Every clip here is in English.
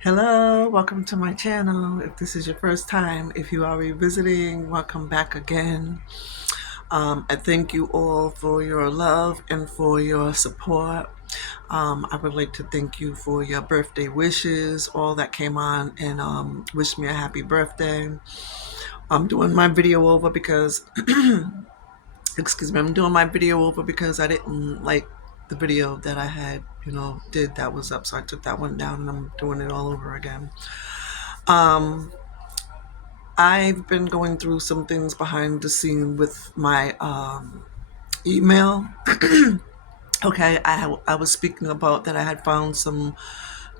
Hello, welcome to my channel. If this is your first time, if you are revisiting, welcome back again. I thank you all for your love and for your support. I would like to thank you for your birthday wishes, all that came on and wished me a happy birthday. I'm doing my video over because, excuse me, I'm doing my video over because I didn't like the video that I had, did that was up. So I took that one down and I'm doing it all over again. Um, I've been going through some things behind the scene with my email. Okay, I was speaking about that I had found some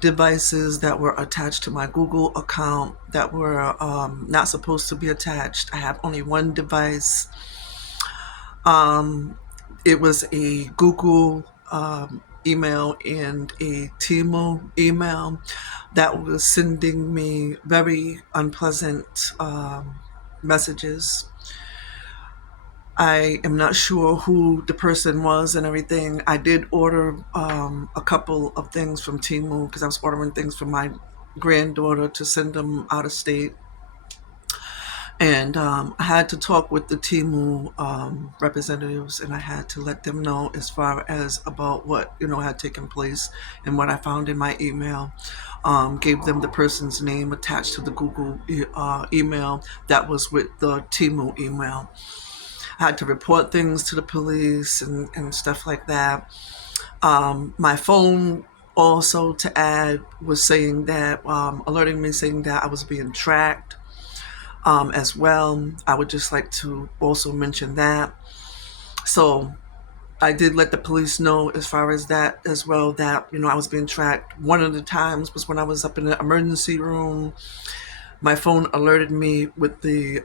devices that were attached to my Google account that were not supposed to be attached. I have only one device. Um, it was a Google email and a Temu email that was sending me very unpleasant messages. I am not sure who the person was and everything. I did order a couple of things from Temu because I was ordering things for my granddaughter to send them out of state. And I had to talk with the Temu representatives, and I had to let them know as far as about what had taken place and what I found in my email. Gave them the person's name attached to the Google email that was with the Temu email. I had to report things to the police and stuff like that. My phone also to add was saying that, alerting me saying that I was being tracked as well. I would just like to also mention that. So I did let the police know as far as that as well, that, I was being tracked. One of the times was when I was up in the emergency room. My phone alerted me with the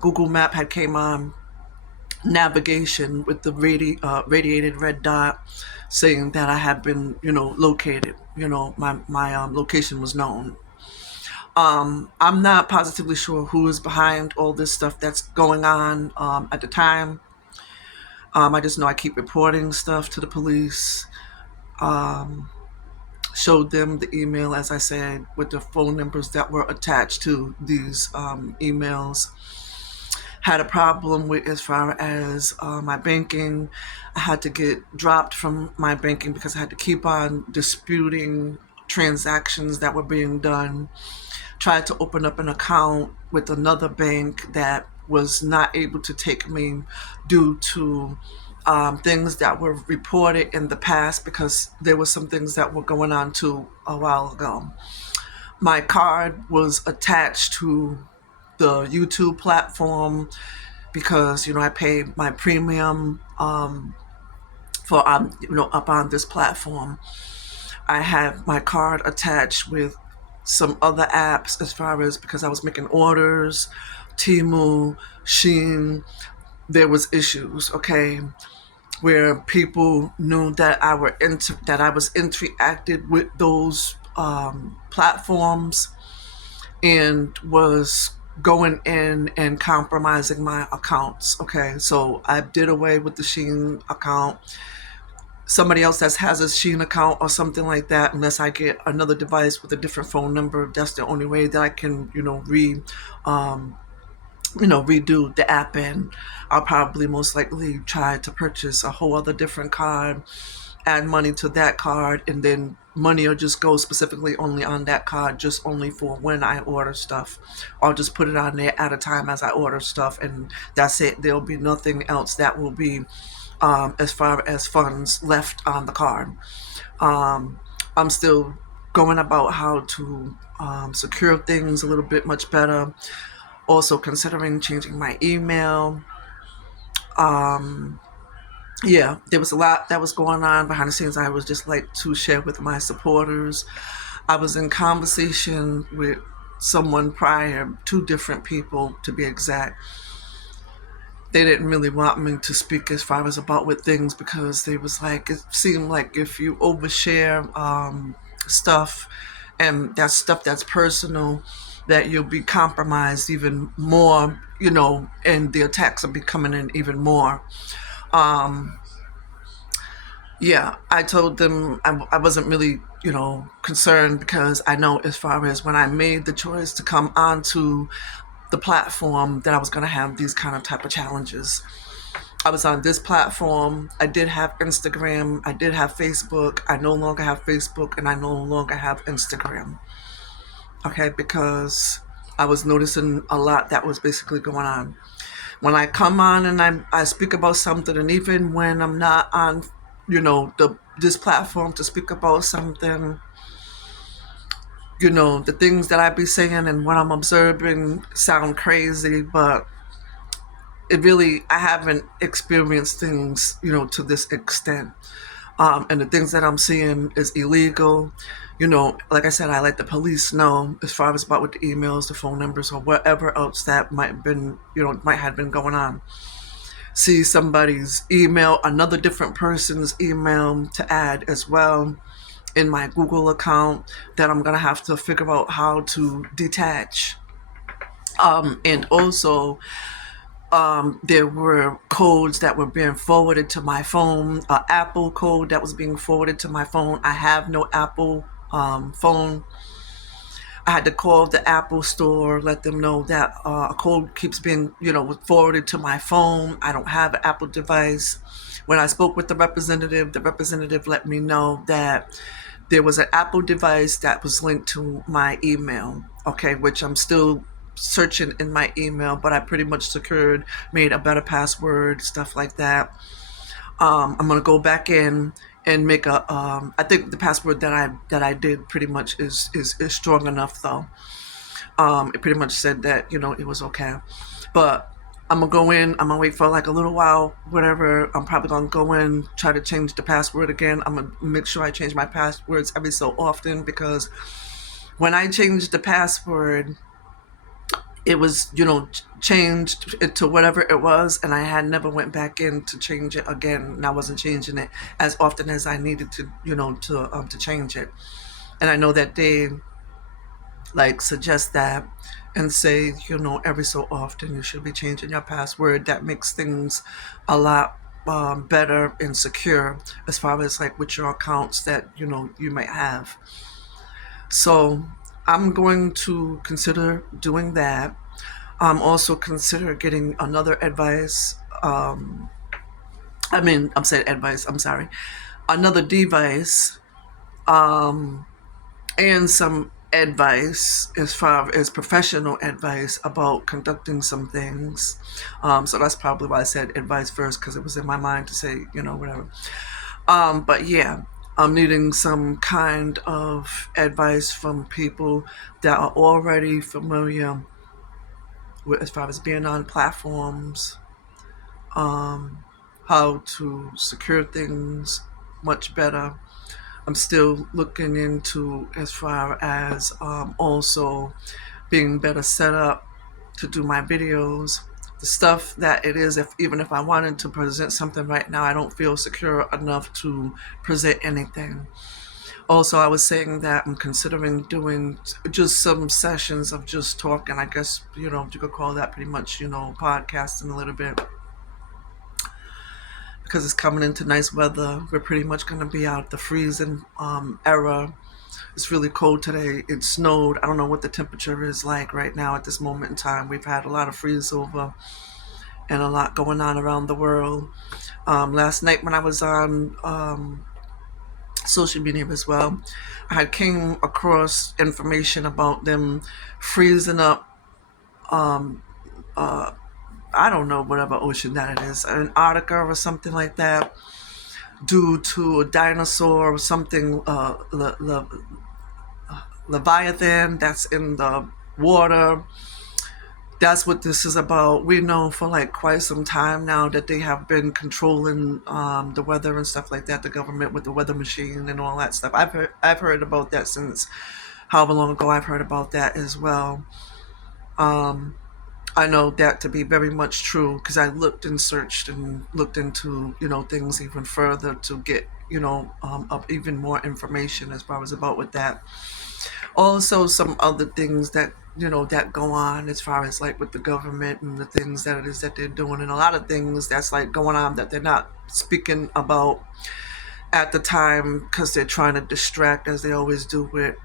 Google map had came on navigation with the radiated red dot saying that I had been, located. My location was known. I'm not positively sure who is behind all this stuff that's going on at the time. I just know I keep reporting stuff to the police. Showed them the email, as I said, with the phone numbers that were attached to these emails. Had a problem with as far as my banking. I had to get dropped from my banking because I had to keep on disputing transactions that were being done. Tried to open up an account with another bank that was not able to take me due to things that were reported in the past, because there were some things that were going on too a while ago. My card was attached to the YouTube platform because I paid my premium for up on this platform. I had my card attached with some other apps as far as because I was making orders, Temu, Shein. There was issues, okay, where people knew that I was interacted with those platforms and was going in and compromising my accounts. Okay, so I did away with the Shein account. Somebody else that has a Shein account or something like that, unless I get another device with a different phone number, that's the only way that I can, redo the app, and I'll probably most likely try to purchase a whole other different card, add money to that card, and then money will just go specifically only on that card, just only for when I order stuff. I'll just put it on there at a time as I order stuff, and that's it. There'll be nothing else that will be as far as funds left on the card. I'm still going about how to secure things a little bit much better. Also considering changing my email. Yeah, there was a lot that was going on behind the scenes. I was just like to share with my supporters. I was in conversation with someone prior, two different people to be exact. They didn't really want me to speak as far as about with things because they was like, it seemed like if you overshare stuff, and that stuff that's personal, that you'll be compromised even more, and the attacks will be coming in even more. Um, Yeah, I told them I wasn't really, concerned because I know as far as when I made the choice to come onto the platform that I was going to have these kind of type of challenges. I was on this platform. I did have Instagram. I did have Facebook. I no longer have Facebook and I no longer have Instagram. Okay, because I was noticing a lot that was basically going on. When I come on and I speak about something, and even when I'm not on, this platform to speak about something, the things that I be saying and what I'm observing sound crazy, but I haven't experienced things, to this extent. And the things that I'm seeing is illegal. Like I said, I let the police know as far as about with the emails, the phone numbers, or whatever else that might have been going on. See somebody's email, another different person's email to add as well in my Google account that I'm gonna have to figure out how to detach. And also, there were codes that were being forwarded to my phone, Apple code that was being forwarded to my phone. I have no Apple phone. I had to call the Apple store, let them know that a code keeps being, forwarded to my phone. I don't have an Apple device. When I spoke with the representative let me know that there was an Apple device that was linked to my email, okay, which I'm still searching in my email, but I pretty much secured, made a better password, stuff like that. I'm gonna go back in and make a. I think the password that I did pretty much is strong enough though. It pretty much said that it was okay, but I'm gonna go in. I'm gonna wait for like a little while, whatever. I'm probably gonna go in, try to change the password again. I'm gonna make sure I change my passwords every so often because when I changed the password, it was changed to whatever it was, and I had never went back in to change it again, and I wasn't changing it as often as I needed to to change it. And I know that they like suggest that and say every so often you should be changing your password. That makes things a lot better and secure as far as like with your accounts that you might have. So I'm going to consider doing that. Also consider getting another advice. I'm saying advice. I'm sorry, another device, and some advice as far as professional advice about conducting some things. So that's probably why I said advice first because it was in my mind to say whatever. But yeah, I'm needing some kind of advice from people that are already familiar with as far as being on platforms, how to secure things much better. I'm still looking into as far as also being better set up to do my videos. The stuff that it is, if even if I wanted to present something right now, I don't feel secure enough to present anything. Also, I was saying that I'm considering doing just some sessions of just talking. I guess you could call that pretty much podcasting a little bit because it's coming into nice weather. We're pretty much going to be out the freezing era. It's really cold today. It snowed. I don't know what the temperature is like right now at this moment in time. We've had a lot of freeze over and a lot going on around the world. Last night when I was on social media as well, I had came across information about them freezing up. I don't know whatever ocean that it is, Antarctica or something like that, due to a dinosaur or something, Leviathan that's in the water. That's what this is about. We know for like quite some time now that they have been controlling the weather and stuff like that. The government with the weather machine and all that stuff. I've heard about that since however long ago. I've heard about that as well. Um, I know that to be very much true because I looked and searched and looked into things even further to get up even more information as far as about with that. Also some other things that that go on as far as like with the government and the things that it is that they're doing, and a lot of things that's like going on that they're not speaking about at the time because they're trying to distract, as they always do, with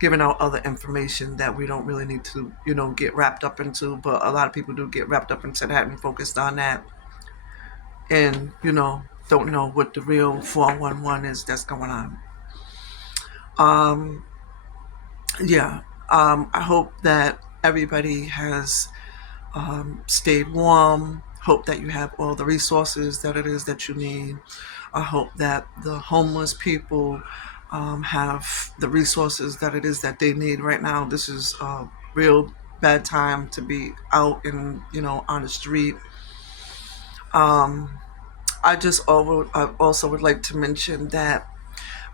giving out other information that we don't really need to, get wrapped up into. But a lot of people do get wrapped up into that and focused on that, and don't know what the real 411 is that's going on. Um, yeah. I hope that everybody has stayed warm. Hope that you have all the resources that it is that you need. I hope that the homeless people have the resources that it is that they need right now. This is a real bad time to be out and on the street. Um, I also would like to mention that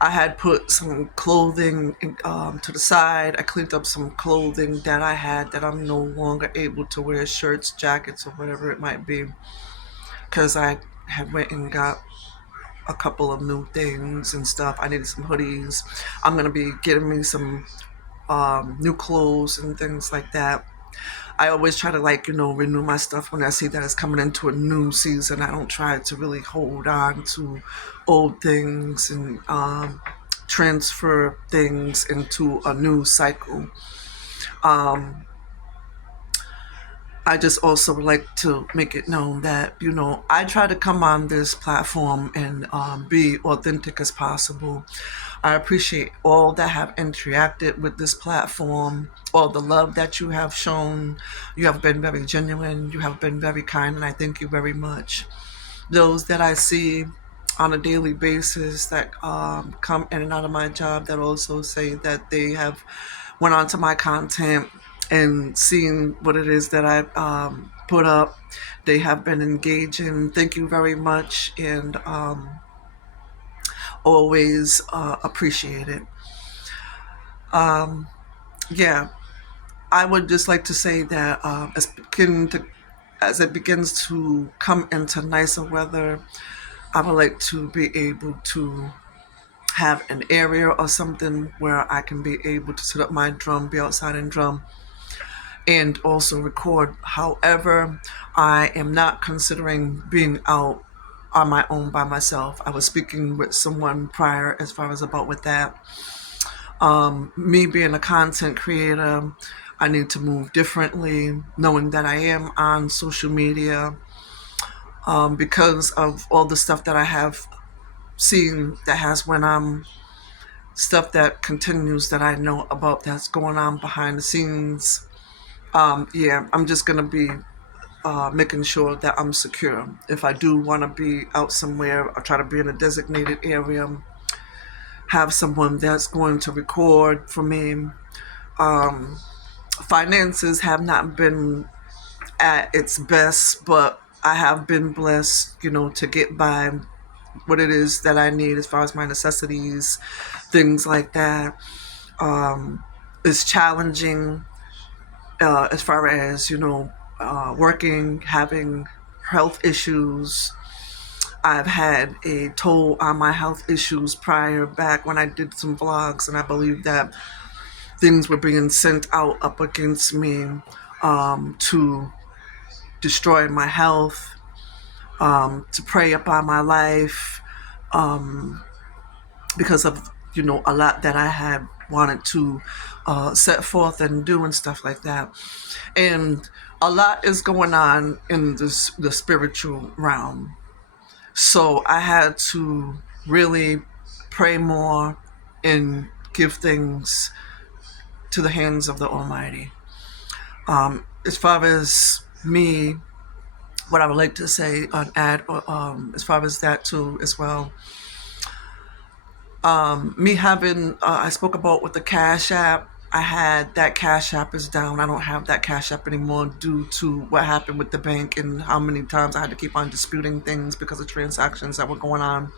I had put some clothing to the side. I cleaned up some clothing that I had that I'm no longer able to wear, shirts, jackets, or whatever it might be, because I had went and got a couple of new things and stuff. I needed some hoodies. I'm gonna be getting me some new clothes and things like that. I always try to renew my stuff when I see that it's coming into a new season. I don't try to really hold on to old things and transfer things into a new cycle. Um, I just also would like to make it known that, I try to come on this platform and be authentic as possible. I appreciate all that have interacted with this platform, all the love that you have shown. You have been very genuine, you have been very kind, and I thank you very much. Those that I see on a daily basis that come in and out of my job that also say that they have went onto my content and seen what it is that I put up. They have been engaging. Thank you very much, and always appreciate it. Um, yeah, I would just like to say that as it begins to come into nicer weather, I would like to be able to have an area or something where I can be able to set up my drum, be outside and drum, and also record. However, I am not considering being out on my own by myself. I was speaking with someone prior as far as about with that. Me being a content creator, I need to move differently, knowing that I am on social media because of all the stuff that I have seen that has went on, stuff that continues that I know about that's going on behind the scenes. Yeah, I'm just gonna be making sure that I'm secure. If I do want to be out somewhere, I'll try to be in a designated area, have someone that's going to record for me. Um, Finances have not been at its best, but I have been blessed, to get by what it is that I need as far as my necessities, things like that. It's challenging as far as, working, having health issues. I've had a toll on my health issues prior back when I did some vlogs, and I believe that things were being sent out up against me to destroy my health, to prey upon my life, because of a lot that I had wanted to set forth and do and stuff like that. And a lot is going on in the spiritual realm. So I had to really pray more and give things to the hands of the Almighty. As far as me, what I would like to say on add, as far as that too as well. Me having, I spoke about with the Cash App. I had that Cash App is down. I don't have that Cash App anymore due to what happened with the bank and how many times I had to keep on disputing things because of transactions that were going on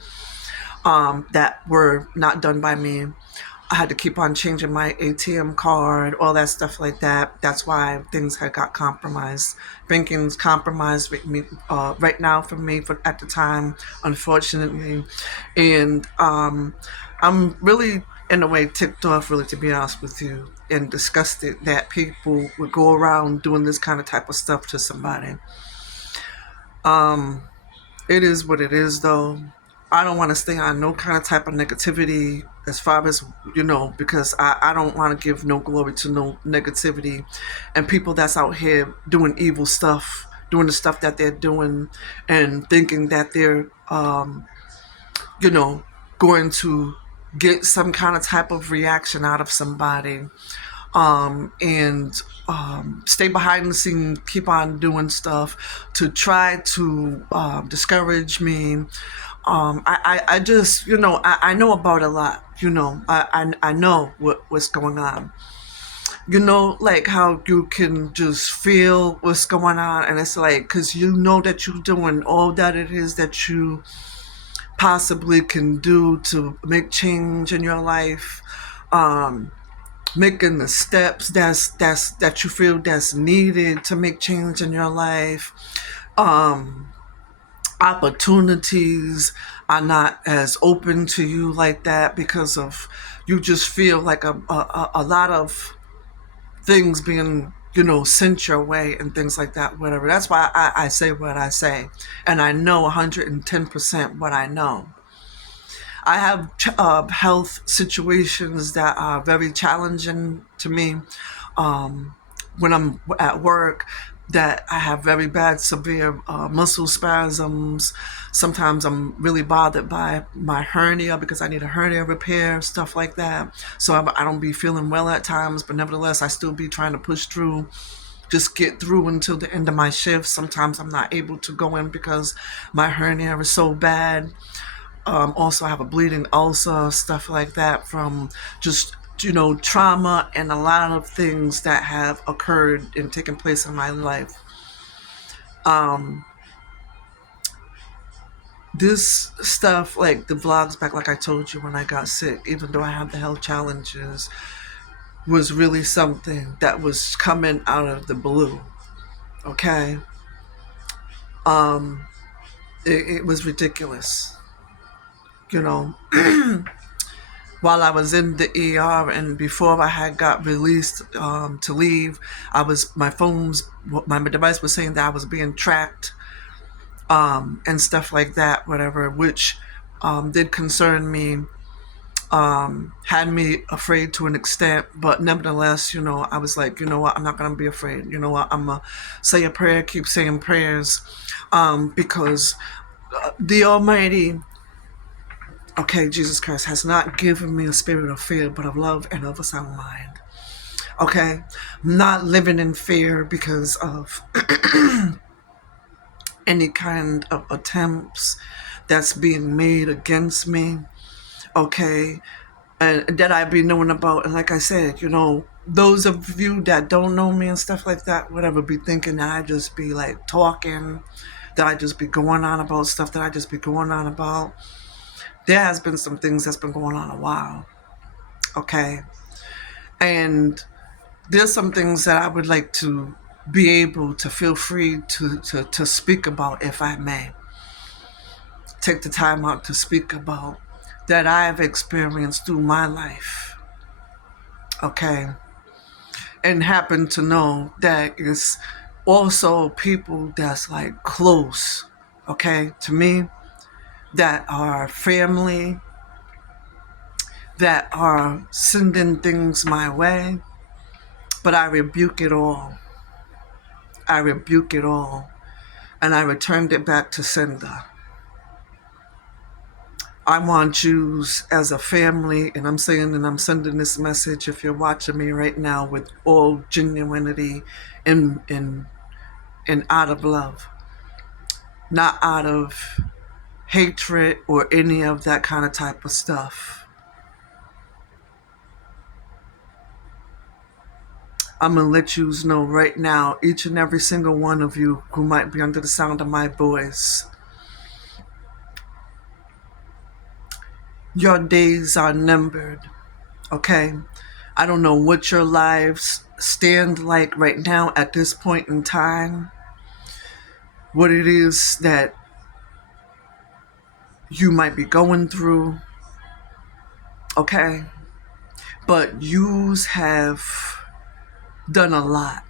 that were not done by me. I had to keep on changing my ATM card, all that stuff like that. That's why things had got compromised. Banking's compromised with me right now for me for at the time, unfortunately. And I'm really, in a way, ticked off, really, to be honest with you, and disgusted that people would go around doing this kind of type of stuff to somebody. It is what it is, though. I don't want to stay on no kind of type of negativity as far as, because I don't want to give no glory to no negativity and people that's out here doing evil stuff, doing the stuff that they're doing and thinking that they're, you know, going to get some kind of type of reaction out of somebody, and stay behind the scene, keep on doing stuff to try to discourage me. I just, I know about a lot. I know what's going on. Like how you can just feel what's going on, and it's like, because you know that you're doing all that it is that you possibly can do to make change in your life, making the steps that you feel that's needed to make change in your life. Opportunities are not as open to you like that because of you just feel like a lot of things being sent your way and things like that, whatever. That's why I say what I say, and I know 110% what I know. I have health situations that are very challenging to me, when I'm at work, that I have very bad, severe muscle spasms. Sometimes I'm really bothered by my hernia because I need a hernia repair, stuff like that. So I don't be feeling well at times, but nevertheless, I still be trying to push through, just get through until the end of my shift. Sometimes I'm not able to go in because my hernia is so bad. Also, I have a bleeding ulcer, stuff like that from just, trauma and a lot of things that have occurred and taken place in my life. This stuff, like the vlogs back, like I told you when I got sick, even though I had the health challenges, was really something that was coming out of the blue. Okay? It was ridiculous. You know, while I was in the ER and before I had got released to leave, my device was saying that I was being tracked, and stuff like that, whatever, which did concern me, had me afraid to an extent, but nevertheless, I was like, you know what, I'm not going to be afraid. You know what, I'm going to say a prayer, keep saying prayers, because the Almighty, okay, Jesus Christ, has not given me a spirit of fear, but of love and of a sound mind. Okay? I'm not living in fear because of any kind of attempts that's being made against me. Okay? And that I be knowing about. And like I said, those of you that don't know me and stuff like that, whatever, be thinking that I just be like talking, that I just be going on about stuff that I just be going on about. There has been some things that's been going on a while, okay? And there's some things that I would like to be able to feel free to speak about, if I may. Take the time out to speak about that I've experienced through my life, okay? And happen to know that it's also people that's like close, okay, to me, that are family, that are sending things my way, but I rebuke it all. I rebuke it all, and I returned it back to sender. I want you as a family, and I'm saying, and I'm sending this message, if you're watching me right now, with all genuinity and out of love, not out of hatred or any of that kind of type of stuff. I'm going to let you know right now, each and every single one of you who might be under the sound of my voice, your days are numbered, okay? I don't know what your lives stand like right now at this point in time, what it is that you might be going through, okay? But you have done a lot.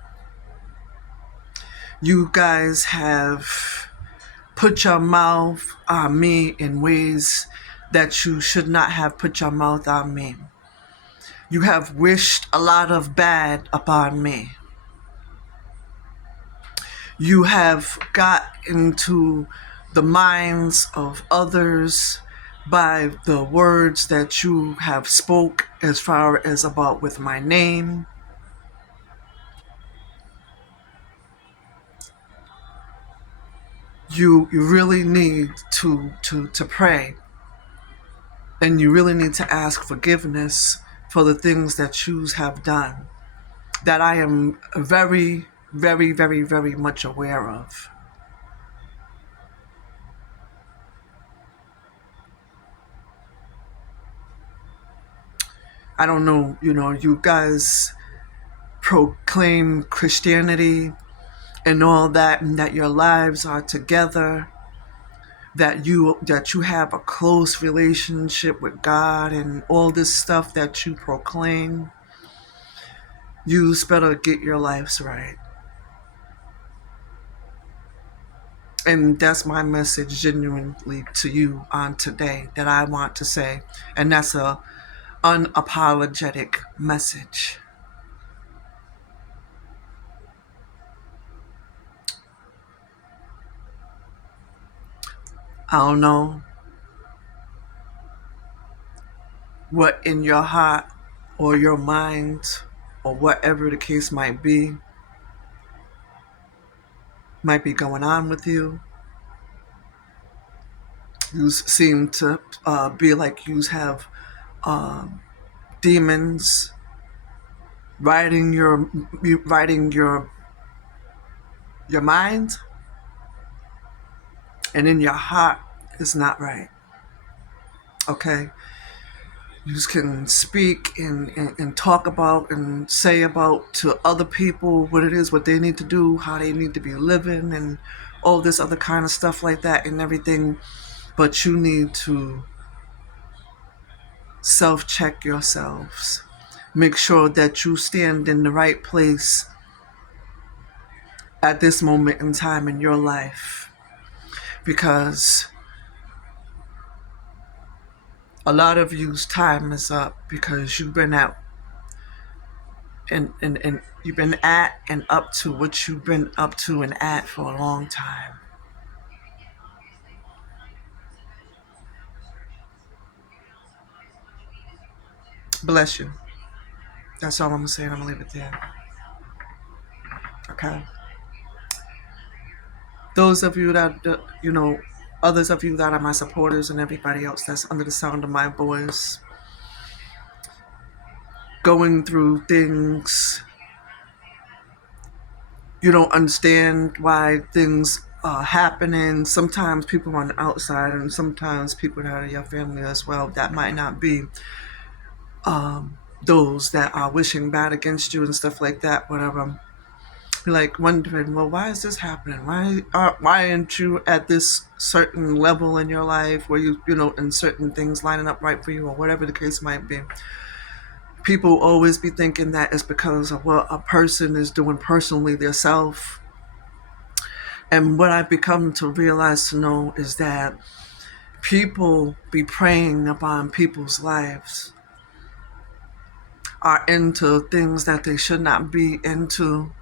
You guys have put your mouth on me in ways that you should not have put your mouth on me. You have wished a lot of bad upon me. You have got into the minds of others by the words that you have spoke as far as about with my name. You really need to pray, and you really need to ask forgiveness for the things that you have done that I am very, very, very, very much aware of. I don't know, you guys proclaim Christianity and all that, and that your lives are together, that you have a close relationship with God and all this stuff that you proclaim. You better get your lives right. And that's my message genuinely to you on today that I want to say. And that's a unapologetic message. I don't know what in your heart or your mind or whatever the case might be going on with you. You seem to be like you have demons riding your mind, and in your heart is not right. Okay, you can speak and talk about and say about to other people what it is, what they need to do, how they need to be living, and all this other kind of stuff like that and everything. But you need to self-check yourselves. Make sure that you stand in the right place at this moment in time in your life. Because a lot of you's time is up because you've been at and you've been at and up to what you've been up to and at for a long time. Bless you. That's all I'm gonna say. I'm gonna leave it there. Okay. Those of you that others of you that are my supporters and everybody else that's under the sound of my voice, going through things, you don't understand why things are happening. Sometimes people on the outside, and sometimes people that are your family as well, that might not be those that are wishing bad against you and stuff like that, whatever. You're like wondering, well, why is this happening? Why aren't you at this certain level in your life where and certain things lining up right for you, or whatever the case might be? People always be thinking that it's because of what a person is doing personally themselves. And what I've become to realize, to know, is that people be preying upon people's lives, are into things that they should not be into.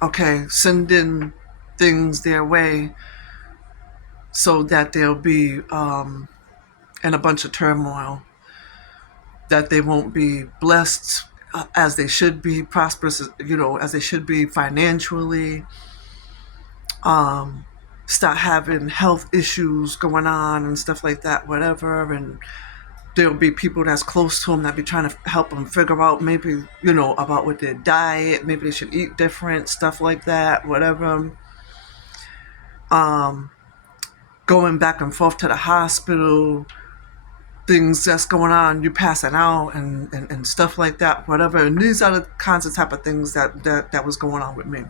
Okay, sending things their way so that they'll be in a bunch of turmoil, that they won't be blessed as they should be, prosperous, as they should be financially, start having health issues going on and stuff like that, whatever. And there'll be people that's close to them that be trying to help them figure out maybe, about what their diet, maybe they should eat different, stuff like that, whatever. Going back and forth to the hospital, things that's going on, you passing out and stuff like that, whatever. And these are the kinds of type of things that was going on with me.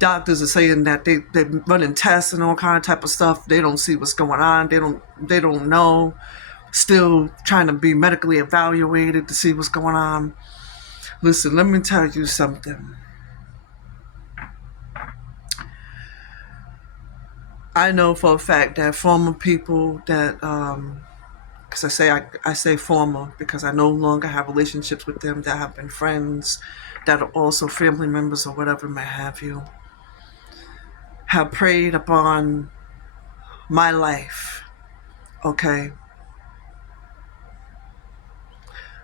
Doctors are saying that they're running tests and all kind of type of stuff. They don't see what's going on. They don't know. Still trying to be medically evaluated to see what's going on. Listen, let me tell you something. I know for a fact that former people that, because I say former because I no longer have relationships with them, that have been friends, that are also family members or whatever may have you, have preyed upon my life. Okay,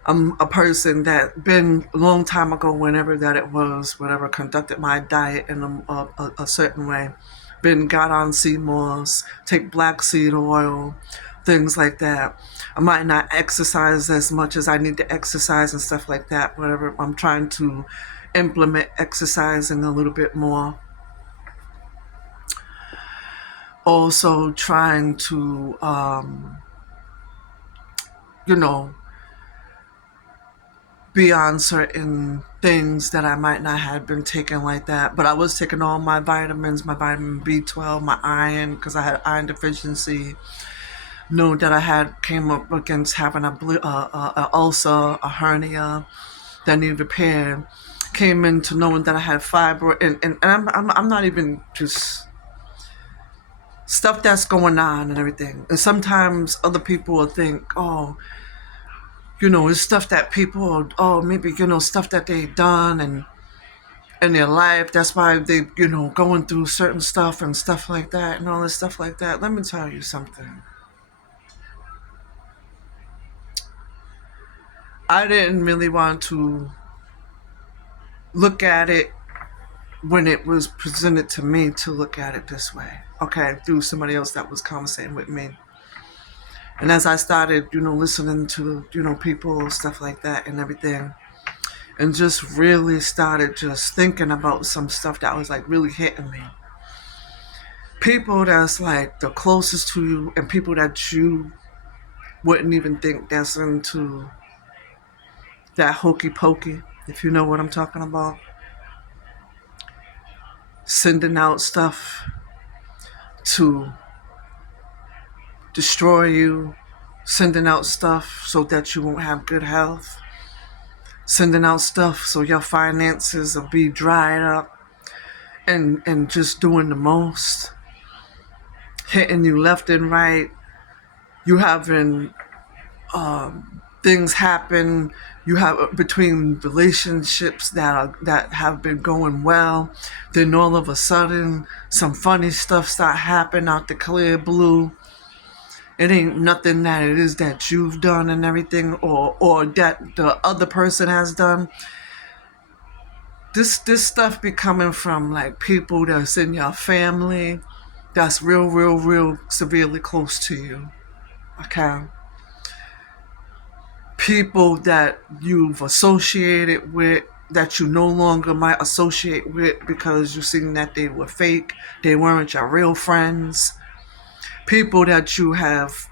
I'm a person that been a long time ago, whenever that it was, whatever, conducted my diet in a certain way. Been got on sea moss, take black seed oil, things like that. I might not exercise as much as I need to exercise and stuff like that. Whatever, I'm trying to implement exercising a little bit more. Also trying to, you know, beyond certain things that I might not have been taking like that. But I was taking all my vitamins, my vitamin B12, my iron, because I had iron deficiency. Know that I had came up against having a ulcer, a hernia that needed repair. Came into knowing that I had fibroid, and I'm not even just stuff that's going on and everything. And sometimes other people will think, oh, it's stuff that people, oh, maybe, stuff that they've done and in their life. That's why they, going through certain stuff and stuff like that and all this stuff like that. Let me tell you something. I didn't really want to look at it when it was presented to me to look at it this way. Okay, through somebody else that was conversating with me. And as I started, listening to, people, stuff like that and everything, and just really started just thinking about some stuff that was like really hitting me. People that's like the closest to you and people that you wouldn't even think that's into that hokey pokey, if you know what I'm talking about. Sending out stuff to destroy you, sending out stuff so that you won't have good health, sending out stuff so your finances will be dried up, and just doing the most, hitting you left and right. You having things happen. You have between relationships that have been going well, then all of a sudden some funny stuff start happening out the clear blue. It ain't nothing that it is that you've done and everything, or that the other person has done. This stuff be coming from like people that's in your family, that's real severely close to you. Okay. People that you've associated with that you no longer might associate with because you seen that they were fake, they weren't your real friends. People that you have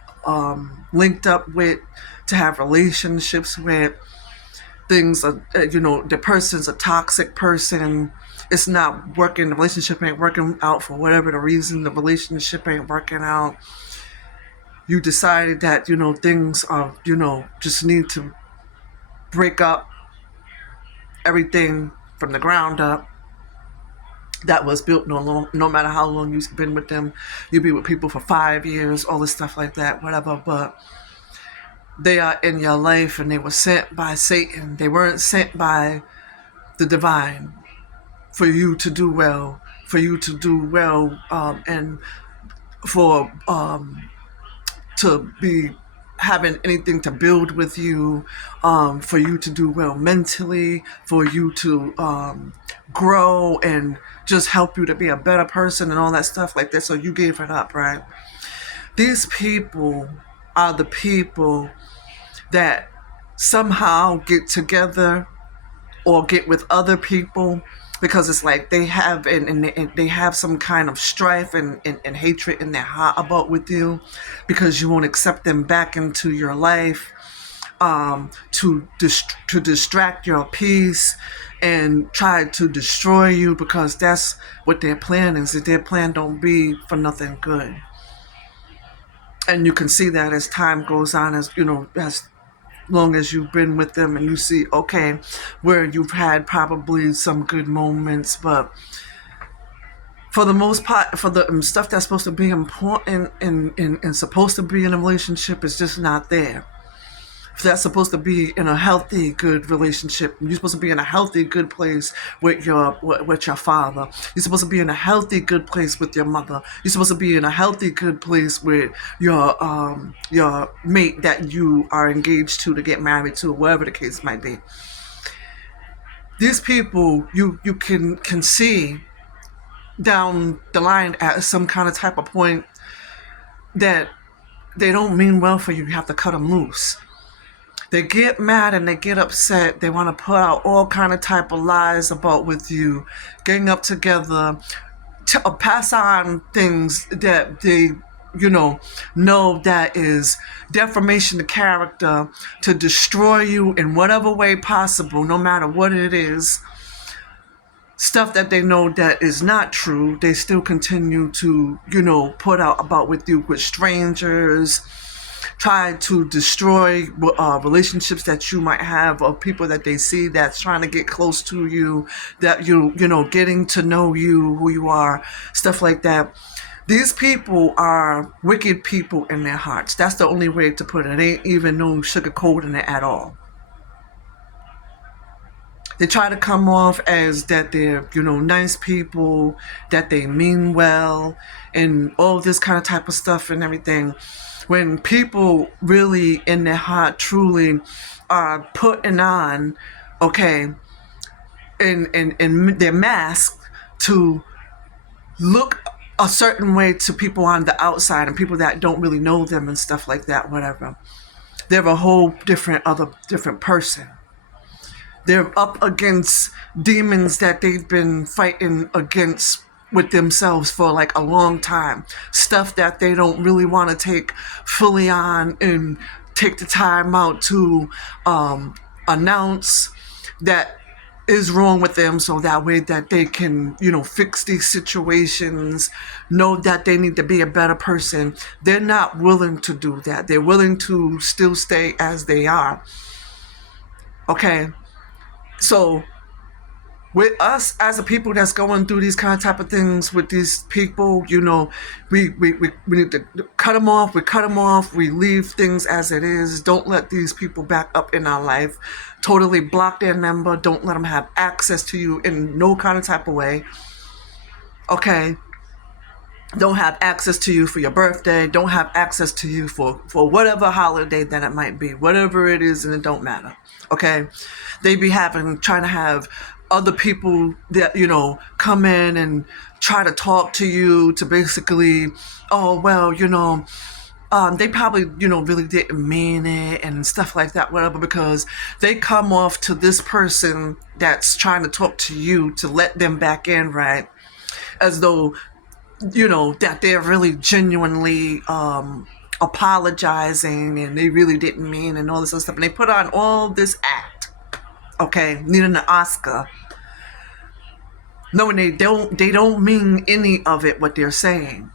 linked up with to have relationships with. Things are, the person's a toxic person. It's not working. The relationship ain't working out for whatever the reason. The relationship ain't working out. You decided that, things are, just need to break up everything from the ground up that was built no matter how long you've been with them. You be with people for 5 years, all this stuff like that, whatever. But they are in your life and they were sent by Satan. They weren't sent by the divine for you to do well, and for to be having anything to build with you, for you to do well mentally, for you to grow and just help you to be a better person and all that stuff like that. So you gave it up, right? These people are the people that somehow get together or get with other people because it's like they have and they have some kind of strife and hatred in their heart about with you because you won't accept them back into your life, to distract your peace and try to destroy you, because that's what their plan is. That their plan don't be for nothing good. And you can see that as time goes on, as long as you've been with them, and you see, okay, where you've had probably some good moments, but for the most part, for the stuff that's supposed to be important and supposed to be in a relationship is just not there. If that's supposed to be in a healthy, good relationship, you're supposed to be in a healthy, good place with your father. You're supposed to be in a healthy, good place with your mother. You're supposed to be in a healthy, good place with your mate that you are engaged to get married to, whatever the case might be. These people, you can see down the line at some kind of type of point that they don't mean well for you. You have to cut them loose. They get mad and they get upset. They want to put out all kind of type of lies about with you, getting up together, to pass on things that they, know that is defamation of character, to destroy you in whatever way possible, no matter what it is. Stuff that they know that is not true, they still continue to, put out about with you with strangers, try to destroy relationships that you might have, or people that they see that's trying to get close to you, that getting to know you, who you are, stuff like that. These people are wicked people in their hearts. That's the only way to put it. Ain't even no sugarcoating it at all. They try to come off as that they're, nice people, that they mean well, and all this kind of type of stuff and everything. When people really in their heart truly are putting on, and they're masked to look a certain way to people on the outside and people that don't really know them and stuff like that, whatever. They're a whole different person. They're up against demons that they've been fighting against with themselves for like a long time. Stuff that they don't really want to take fully on and take the time out to announce that is wrong with them, so that way that they can, fix these situations, know that they need to be a better person. They're not willing to do that. They're willing to still stay as they are. Okay. So with us as a people that's going through these kind of type of things with these people, we need to cut them off. We cut them off. We leave things as it is. Don't let these people back up in our life. Totally block their number. Don't let them have access to you in no kind of type of way. Okay. Don't have access to you for your birthday. Don't have access to you for whatever holiday that it might be. Whatever it is, and it don't matter. Okay. They be trying to have other people that, come in and try to talk to you to basically, they probably, really didn't mean it and stuff like that, whatever, because they come off to this person that's trying to talk to you to let them back in, right? As though, that they're really genuinely apologizing and they really didn't mean and all this other stuff. And they put on all this act, okay, needing an Oscar, knowing they don't mean any of it, what they're saying.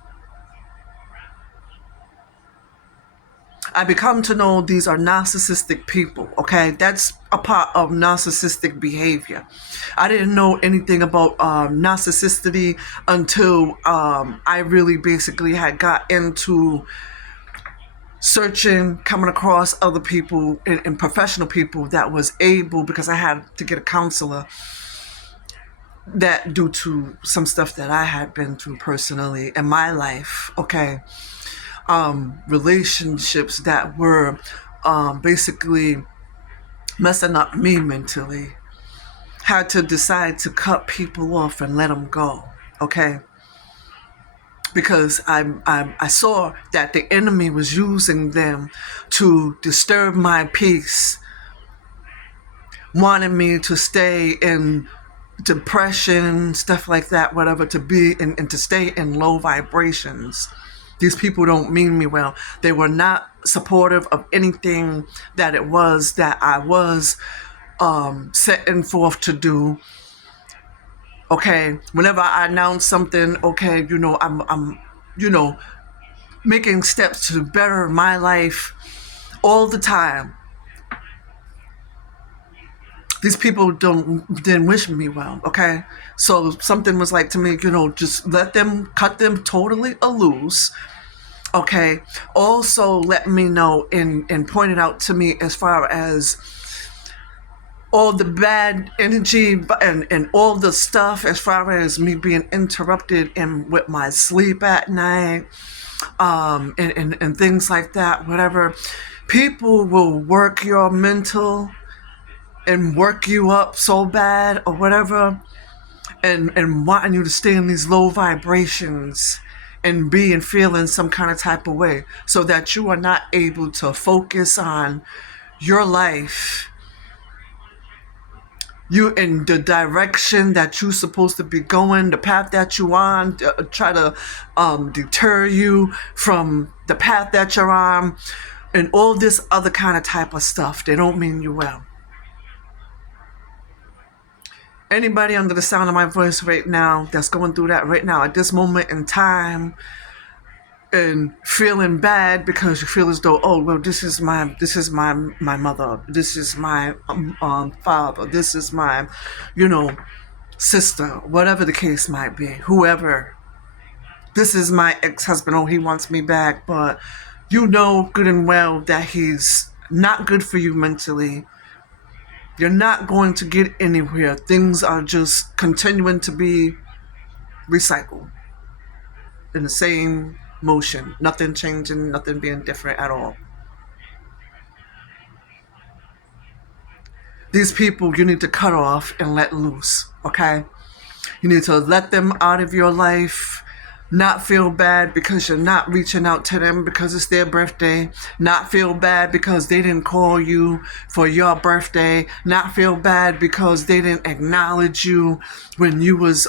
I become to know these are narcissistic people, okay? That's a part of narcissistic behavior. I didn't know anything about narcissicity until I really basically had got into searching, coming across other people and professional people that was able, because I had to get a counselor, that due to some stuff that I had been through personally in my life, okay? Relationships that were basically messing up me mentally, had to decide to cut people off and let them go, okay? Because I saw that the enemy was using them to disturb my peace, wanting me to stay in depression, stuff like that, whatever, to be and to stay in low vibrations. These people don't mean me well. They were not supportive of anything that it was that I was setting forth to do. Okay, whenever I announce something, okay, I'm making steps to better my life all the time. these people didn't wish me well, okay? So something was like to me, just let them, cut them totally loose, okay? Also let me know and point it out to me as far as all the bad energy and all the stuff as far as me being interrupted in with my sleep at night, and things like that, whatever. People will work your mental and work you up so bad or whatever, and wanting you to stay in these low vibrations and be and feel in some kind of type of way, so that you are not able to focus on your life, you in the direction that you're supposed to be going, the path that you on, try to deter you from the path that you're on, and all this other kind of type of stuff. They don't mean you well. Anybody under the sound of my voice right now that's going through that right now at this moment in time, and feeling bad because you feel as though, oh well, this is my mother, this is my father, this is my sister, whatever the case might be, whoever, this is my ex-husband, oh he wants me back, but you know good and well that he's not good for you mentally. You're not going to get anywhere. Things are just continuing to be recycled in the same motion, nothing changing, nothing being different at all. These people you need to cut off and let loose, okay? You need to let them out of your life, not feel bad because you're not reaching out to them because it's their birthday, not feel bad because they didn't call you for your birthday, not feel bad because they didn't acknowledge you when you was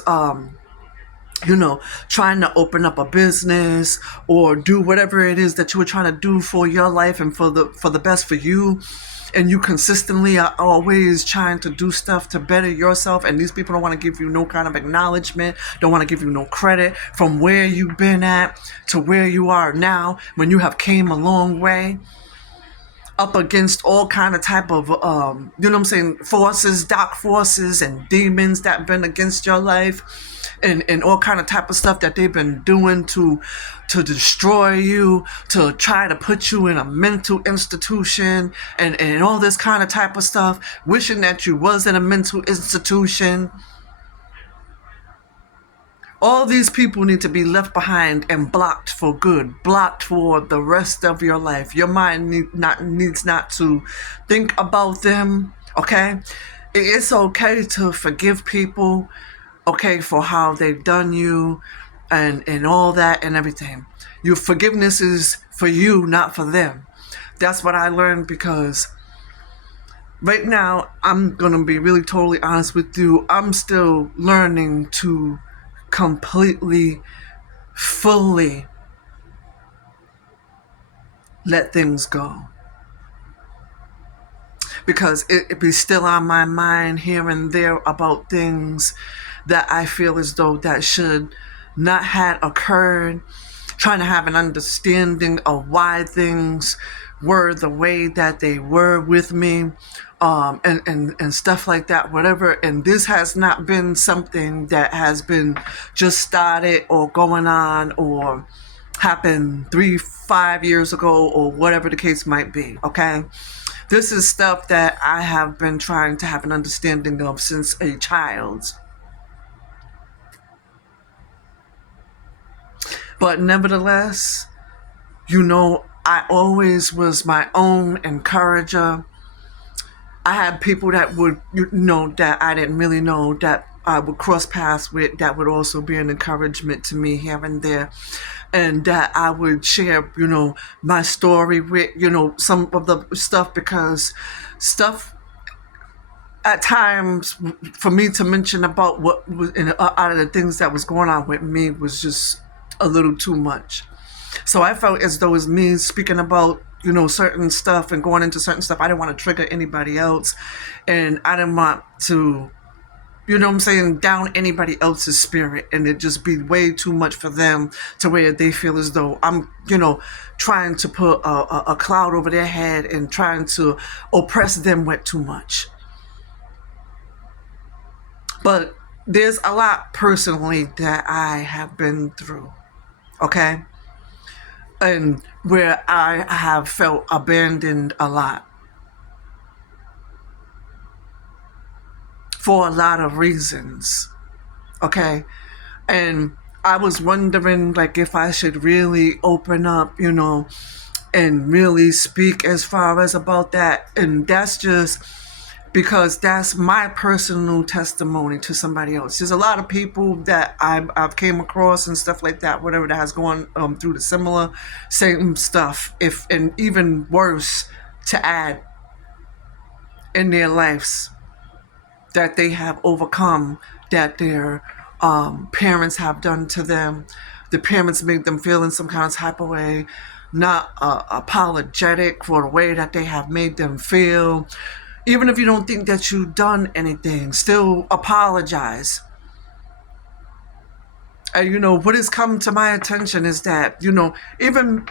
trying to open up a business or do whatever it is that you were trying to do for your life and for the best for you. And you consistently are always trying to do stuff to better yourself, and these people don't want to give you no kind of acknowledgement, don't want to give you no credit from where you've been at to where you are now, when you have came a long way up against all kind of type of forces, dark forces and demons that have been against your life, and all kind of type of stuff that they've been doing to destroy you, to try to put you in a mental institution, and all this kind of type of stuff, wishing that you was in a mental institution. All these people need to be left behind and blocked for good, blocked for the rest of your life. Your mind needs not to think about them, okay? It's okay to forgive people, okay, for how they've done you and all that and everything. Your forgiveness is for you, not for them. That's what I learned, because right now, I'm going to be really totally honest with you. I'm still learning to completely, fully let things go, because it be still on my mind here and there about things that I feel as though that should not have occurred, trying to have an understanding of why things were the way that they were with me, and stuff like that, whatever. And this has not been something that has been just started or going on or happened 3-5 years ago or whatever the case might be, okay? This is stuff that I have been trying to have an understanding of since a child. But nevertheless, I always was my own encourager. I had people that would, that I didn't really know, that I would cross paths with, that would also be an encouragement to me here and there. And that I would share, my story with, some of the stuff, because stuff at times for me to mention about what was out of the things that was going on with me was just a little too much. So I felt as though it's me speaking about, certain stuff and going into certain stuff. I didn't want to trigger anybody else, and I didn't want to, down anybody else's spirit, and it just be way too much for them to where they feel as though I'm, trying to put a cloud over their head and trying to oppress them with too much. But there's a lot personally that I have been through, okay? And where I have felt abandoned a lot for a lot of reasons, okay? And I was wondering, like, if I should really open up, and really speak as far as about that. And that's just because that's my personal testimony to somebody else. There's a lot of people that I've came across and stuff like that, whatever that has gone through the similar same stuff, if and even worse to add in their lives, that they have overcome, that their parents have done to them. The parents made them feel in some kind of type of way, not apologetic for the way that they have made them feel. Even if you don't think that you've done anything, still apologize. And what has come to my attention is that, even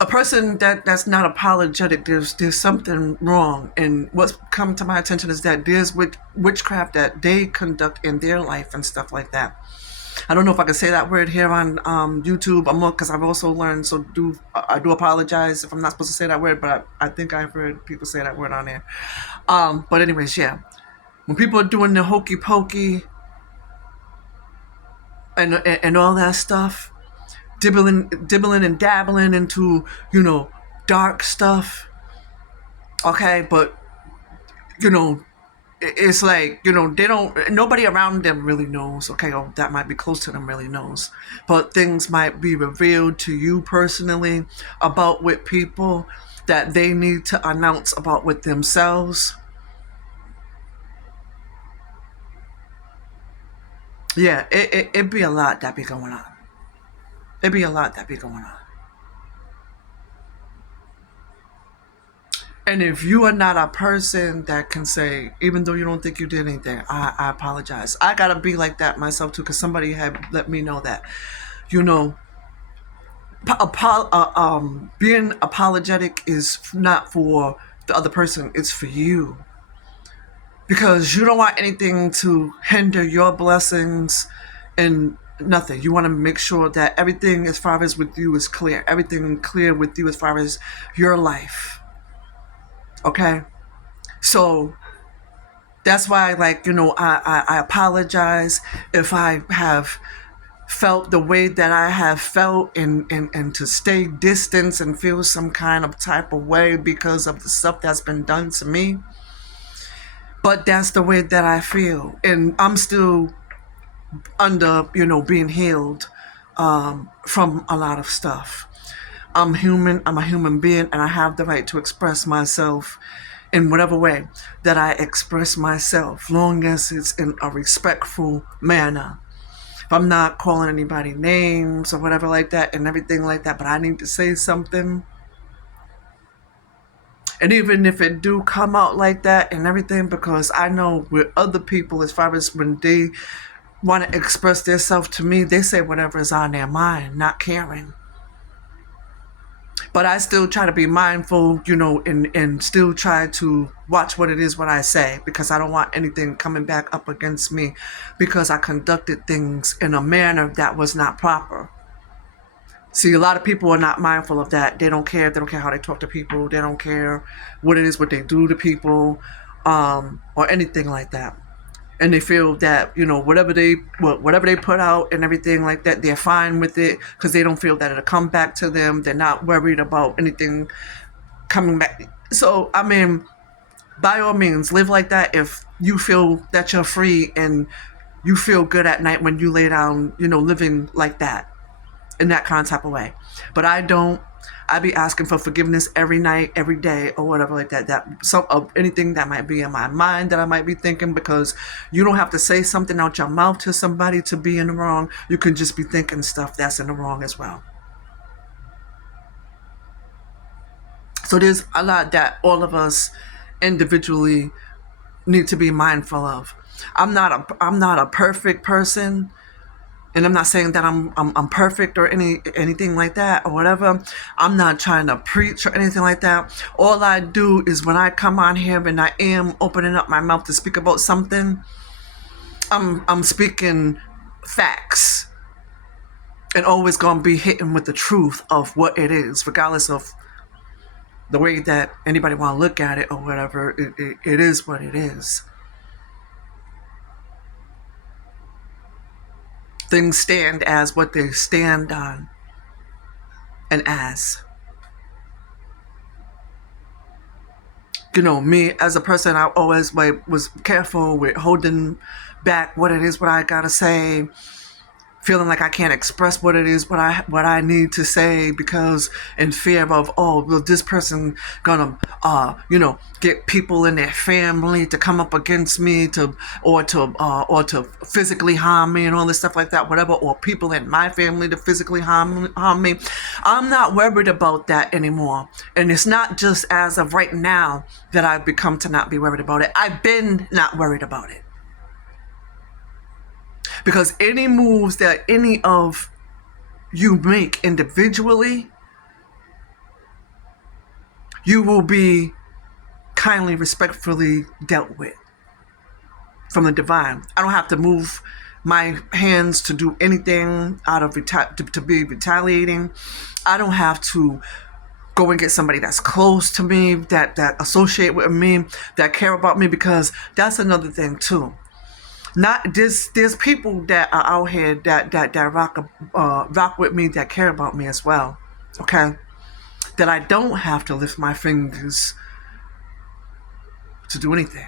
a person that's not apologetic, there's something wrong. And what's come to my attention is that there's witchcraft that they conduct in their life and stuff like that. I don't know if I can say that word here on YouTube. Because I've also learned. So I do apologize if I'm not supposed to say that word, but I think I've heard people say that word on there. But anyways, yeah, when people are doing the hokey pokey and all that stuff, dibbling and dabbling into dark stuff. Okay, but it's like, nobody around them really knows, okay, or that might be close to them really knows, but things might be revealed to you personally about with people that they need to announce about with themselves. Yeah, it'd be a lot that be going on. It'd be a lot that be going on. And if you are not a person that can say, even though you don't think you did anything, I apologize. I gotta be like that myself too, because somebody had let me know that, you know, being apologetic is not for the other person; it's for you, because you don't want anything to hinder your blessings and nothing. You want to make sure that everything as far as with you is clear. Everything clear with you as far as your life. Okay? So that's why, like, I apologize if I have felt the way that I have felt, and to stay distant and feel some kind of type of way because of the stuff that's been done to me. But that's the way that I feel. And I'm still under, being healed from a lot of stuff. I'm human, I'm a human being, and I have the right to express myself in whatever way that I express myself, long as it's in a respectful manner. If I'm not calling anybody names or whatever like that and everything like that, but I need to say something. And even if it do come out like that and everything, because I know with other people, as far as when they want to express themselves to me, they say whatever is on their mind, not caring. But I still try to be mindful, and still try to watch what it is what I say, because I don't want anything coming back up against me because I conducted things in a manner that was not proper. See, a lot of people are not mindful of that. They don't care. They don't care how they talk to people. They don't care what it is, what they do to people, or anything like that. And they feel that, whatever they put out and everything like that, they're fine with it because they don't feel that it'll come back to them. They're not worried about anything coming back. So, I mean, by all means, live like that if you feel that you're free and you feel good at night when you lay down, living like that, in that kind of type of way. But I don't. I be asking for forgiveness every night, every day, or whatever like that. That some of anything that might be in my mind that I might be thinking, because you don't have to say something out your mouth to somebody to be in the wrong. You can just be thinking stuff that's in the wrong as well. So there's a lot that all of us individually need to be mindful of. I'm not a perfect person. And I'm not saying that I'm perfect or anything like that or whatever. I'm not trying to preach or anything like that. All I do is when I come on here and I am opening up my mouth to speak about something, I'm speaking facts and always gonna be hitting with the truth of what it is, regardless of the way that anybody want to look at it or whatever. It is what it is. Things stand as what they stand on and as. You know, me as a person, I always was careful with holding back what it is, what I gotta say, feeling like I can't express what it is, what I need to say, because in fear of, oh, well, this person gonna get people in their family to come up against me or to physically harm me and all this stuff like that, whatever, or people in my family to physically harm me. I'm not worried about that anymore. And it's not just as of right now that I've become to not be worried about it. I've been not worried about it. Because any moves that any of you make individually, you will be kindly, respectfully dealt with from the divine. I don't have to move my hands to do anything out of to be retaliating. I don't have to go and get somebody that's close to me, that associate with me, that care about me, because that's another thing too. Not there's people that are out here that rock with me, that care about me as well. Okay, that I don't have to lift my fingers to do anything.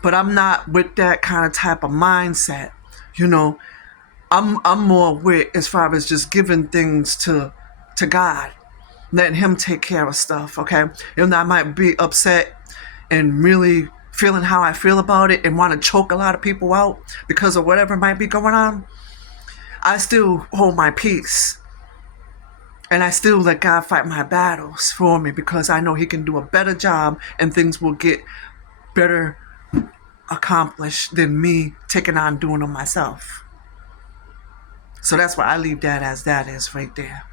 But I'm not with that kind of type of mindset. You know, I'm more with, as far as just giving things to God, letting Him take care of stuff. Okay, and I might be upset and really feeling how I feel about it and want to choke a lot of people out because of whatever might be going on, I still hold my peace. And I still let God fight my battles for me, because I know He can do a better job and things will get better accomplished than me taking on doing them myself. So that's why I leave that as that is right there.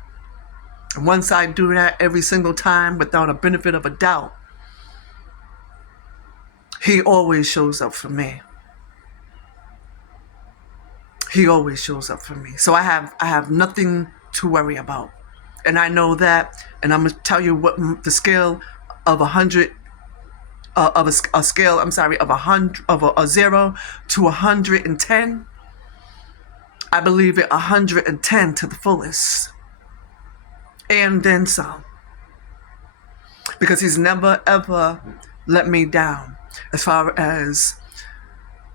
And once I do that every single time without a benefit of a doubt, He always shows up for me. He always shows up for me. So I have nothing to worry about. And I know that, and I'm going to tell you what the scale of 100, of a scale, I'm sorry, of 100, of a 0 to 110, I believe it 110 to the fullest. And then some. Because He's never, ever let me down. As far as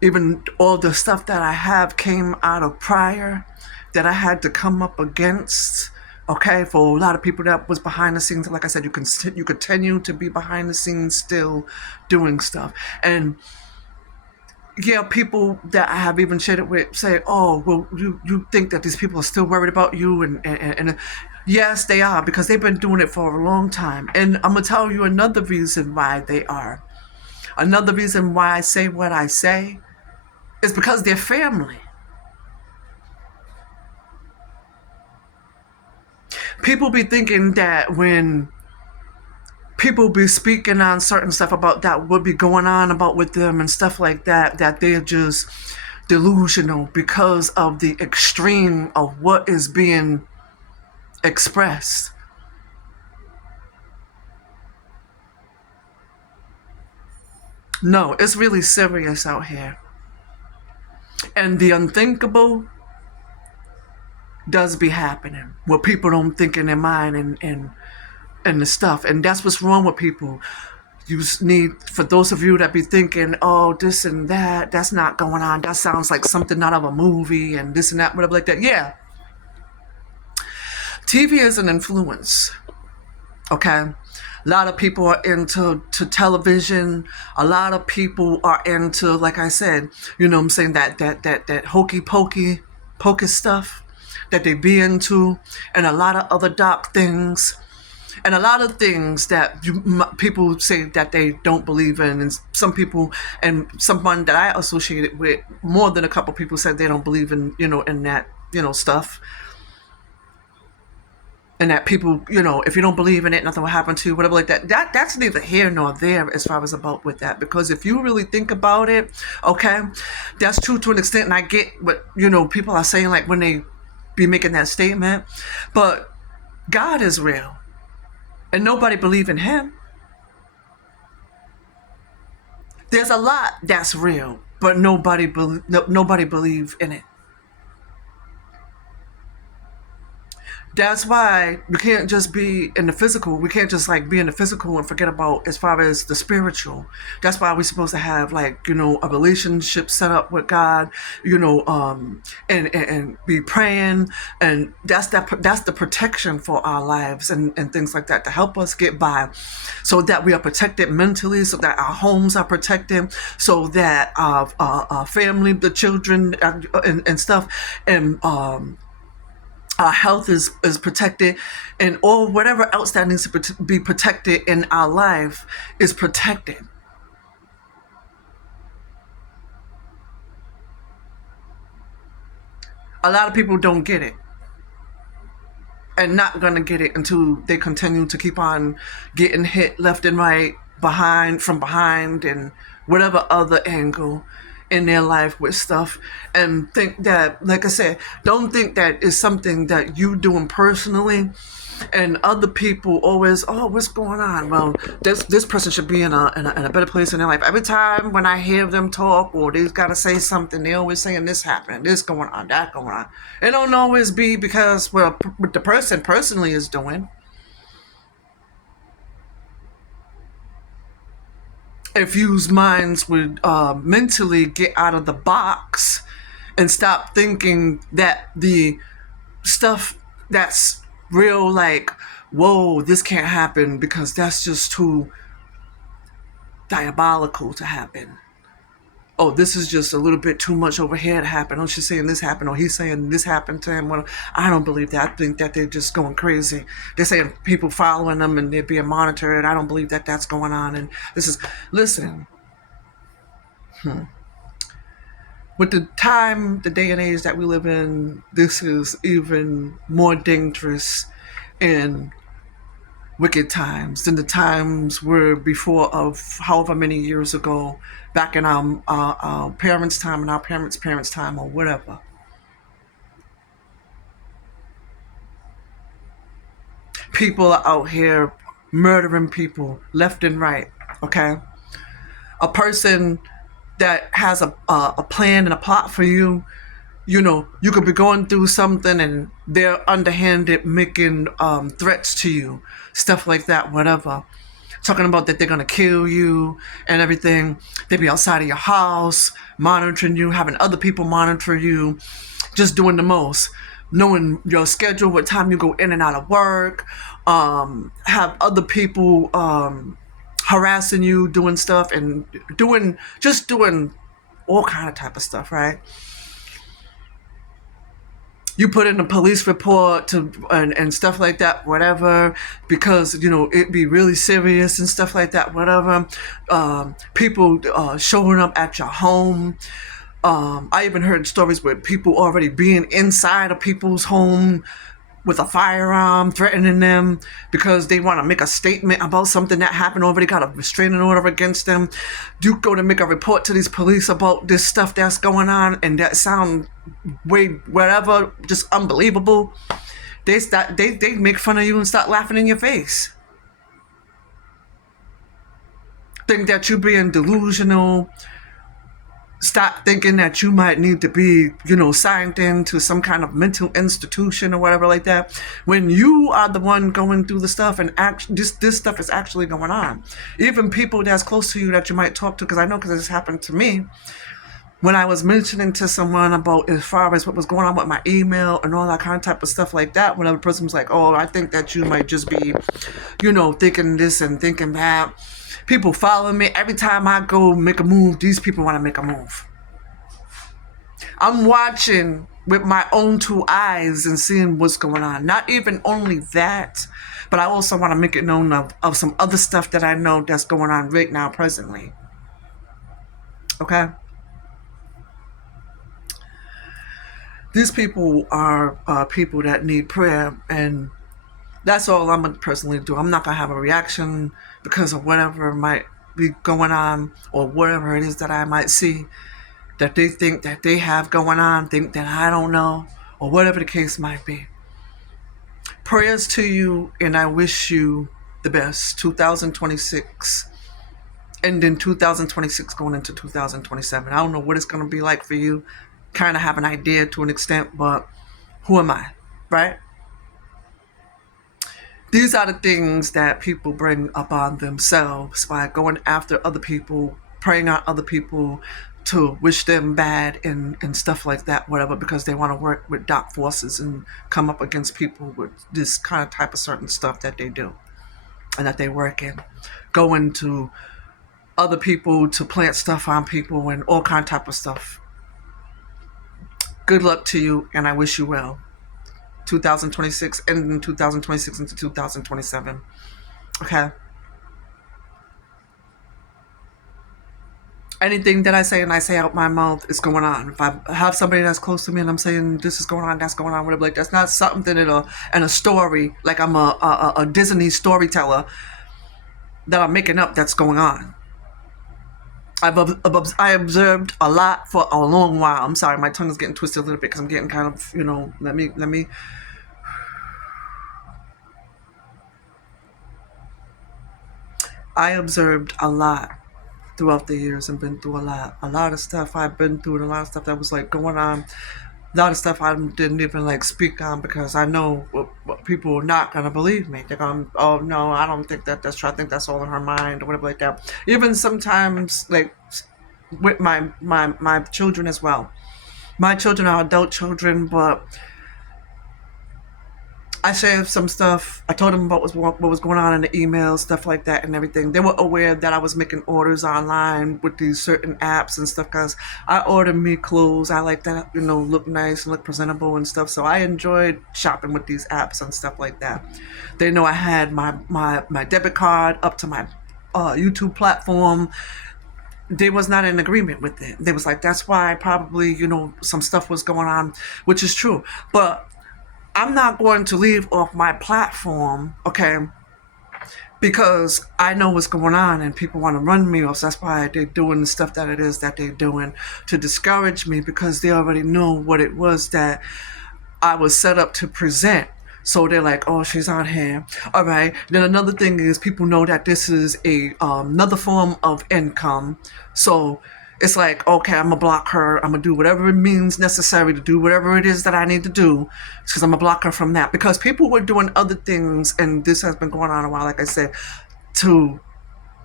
even all the stuff that I have came out of prior that I had to come up against, okay, for a lot of people that was behind the scenes. Like I said, you continue to be behind the scenes still doing stuff. And yeah, people that I have even shared it with say, oh, well, you think that these people are still worried about you, and yes, they are, because they've been doing it for a long time. And I'm going to tell you another reason why they are. Another reason why I say what I say is because they're family. People be thinking that when people be speaking on certain stuff about that would be going on about with them and stuff like that, that they're just delusional because of the extreme of what is being expressed. No, it's really serious out here. And the unthinkable does be happening. What people don't think in their mind and the stuff. And that's what's wrong with people. You need, for those of you that be thinking, oh, this and that, that's not going on. That sounds like something out of a movie and this and that, whatever like that. Yeah. TV is an influence. Okay? A lot of people are into television. A lot of people are into, like I said, you know what I'm saying, that hokey pokey stuff that they be into, and a lot of other dark things. And a lot of things that people say that they don't believe in, and some people, and someone that I associated with, more than a couple people said they don't believe in, in that, stuff. And that people, if you don't believe in it, nothing will happen to you, whatever like that. That's neither here nor there as far as about with that. Because if you really think about it, okay, that's true to an extent. And I get what, people are saying, like when they be making that statement. But God is real. And nobody believe in him. There's a lot that's real, but nobody believe in it. That's why we can't just be in the physical. We can't just like be in the physical and forget about as far as the spiritual. That's why we're supposed to have like, a relationship set up with God, and be praying. And that's the protection for our lives and things like that, to help us get by, so that we are protected mentally, so that our homes are protected, so that our family, the children, and stuff, and our health is protected, and all whatever else that needs to be protected in our life is protected. A lot of people don't get it, and not gonna get it until they continue to keep on getting hit left and right, from behind, and whatever other angle in their life with stuff. And think that, like I said, don't think that it's something that you doing personally, and other people always, oh, what's going on? Well, this person should be in a better place in their life. Every time when I hear them talk, or they gotta say something, they always saying this happening, this going on, that going on. It don't always be because, well, what the person personally is doing. If you's minds would mentally get out of the box and stop thinking that the stuff that's real, like, whoa, this can't happen because that's just too diabolical to happen. Oh, this is just a little bit too much over here to happen. Oh, she's saying this happened, or he's saying this happened to him. Well, I don't believe that. I think that they're just going crazy. They're saying people following them and they're being monitored. I don't believe that that's going on. And listen, with the day and age that we live in, this is even more dangerous and wicked times than the times were before, of however many years ago, back in our parents' time and our parents' parents' time, or whatever. People are out here murdering people left and right, okay? A person that has a plan and a plot for you, you could be going through something and they're underhanded making threats to you, stuff like that, whatever. Talking about that they're going to kill you and everything. They be outside of your house, monitoring you, having other people monitor you, just doing the most. Knowing your schedule, what time you go in and out of work, have other people harassing you, doing stuff, and doing all kind of type of stuff, right? You put in a police report and stuff like that, whatever, because it be really serious and stuff like that, whatever. People showing up at your home. I even heard stories where people already being inside of people's home with a firearm, threatening them because they want to make a statement about something that happened, already got a restraining order against them. You go to make a report to these police about this stuff that's going on, and that sound way whatever, just unbelievable. They make fun of you and start laughing in your face. Think that you're being delusional. Stop thinking that you might need to be, signed into some kind of mental institution or whatever like that, when you are the one going through the stuff, and this stuff is actually going on. Even people that's close to you that you might talk to, because I know, because this happened to me. When I was mentioning to someone about as far as what was going on with my email and all that kind of type of stuff like that, when another person was like, oh, I think that you might just be, thinking this and thinking that. People follow me. Every time I go make a move, these people want to make a move. I'm watching with my own two eyes and seeing what's going on. Not even only that, But I also want to make it known of some other stuff that I know that's going on right now, presently. Okay? These people are people that need prayer, and that's all I'm going to personally do. I'm not going to have a reaction because of whatever might be going on or whatever it is that I might see that they think that they have going on, think that I don't know, or whatever the case might be. Prayers to you, and I wish you the best. 2026, and then 2026 going into 2027. I don't know what it's going to be like for you. Kind of have an idea to an extent, but who am I, right? These are the things that people bring upon themselves by going after other people, praying on other people to wish them bad and stuff like that, whatever, because they want to work with dark forces and come up against people with this kind of type of certain stuff that they do and that they work in. Going to other people to plant stuff on people and all kind of type of stuff. Good luck to you, and I wish you well. 2026 and 2026 into 2027. Okay. Anything that I say and I say out my mouth is going on. If I have somebody that's close to me and I'm saying this is going on, that's going on, whatever, like that's not something in a story, like I'm a Disney storyteller that I'm making up that's going on. I observed a lot for a long while. I'm sorry, my tongue is getting twisted a little bit because I'm getting kind of, let me. I observed a lot throughout the years and been through a lot of stuff I've been through, and a lot of stuff that was like going on. A lot of stuff I didn't even like speak on because I know what people are not gonna believe me. They're gonna, oh no, I don't think that's true. I think that's all in her mind or whatever like that. Even sometimes like with my children as well. My children are adult children, but I shared some stuff. I told them about what was going on in the emails, stuff like that and everything. They were aware that I was making orders online with these certain apps and stuff because I order me clothes. I like that, look nice and look presentable and stuff. So I enjoyed shopping with these apps and stuff like that. They know I had my debit card up to my YouTube platform. They was not in agreement with it. They was like, that's why probably, some stuff was going on, which is true. But I'm not going to leave off my platform, okay, because I know what's going on and people want to run me off. So that's why they're doing the stuff that it is that they're doing to discourage me, because they already know what it was that I was set up to present. So they're like, oh, she's on here. All right. Then another thing is people know that this is another form of income. So it's like, okay, I'm going to block her. I'm going to do whatever it means necessary to do whatever it is that I need to do, because I'm going to block her from that. Because people were doing other things, and this has been going on a while, like I said, to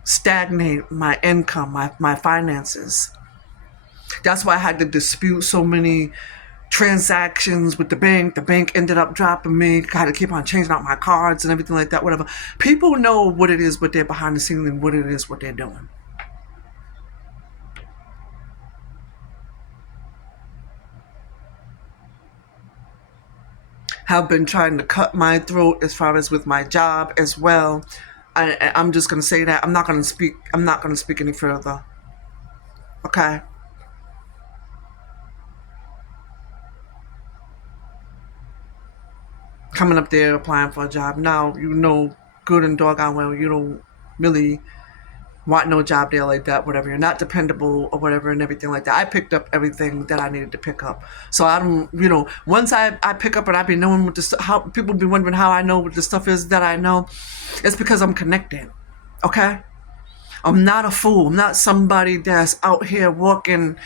stagnate my income, my finances. That's why I had to dispute so many transactions with the bank. The bank ended up dropping me. I had to keep on changing out my cards and everything like that, whatever. People know what it is, what they're behind the scenes and what it is, what they're doing. Have been trying to cut my throat as far as with my job as well. I'm just gonna say that I'm not gonna speak any further. Okay. Coming up there applying for a job now, good and doggone well you don't really want no job there like that, whatever. You're not dependable or whatever and everything like that. I picked up everything that I needed to pick up. So I don't, once I pick up and I be knowing what how people be wondering how I know what the stuff is that I know, it's because I'm connected. Okay? I'm not a fool. I'm not somebody that's out here walking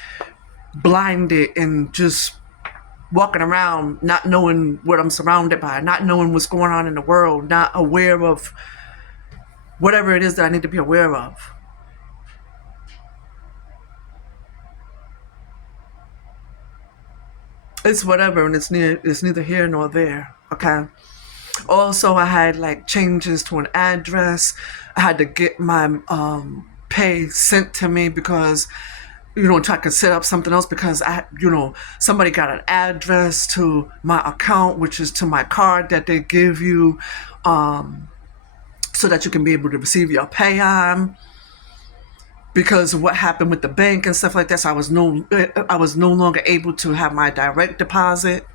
blinded and just walking around not knowing what I'm surrounded by, not knowing what's going on in the world, not aware of whatever it is that I need to be aware of. It's whatever, and it's neither here nor there. Okay. Also, I had like changes to an address. I had to get my pay sent to me because try to set up something else because somebody got an address to my account, which is to my card that they give you, so that you can be able to receive your pay on. Because of what happened with the bank and stuff like that, so I was no longer able to have my direct deposit.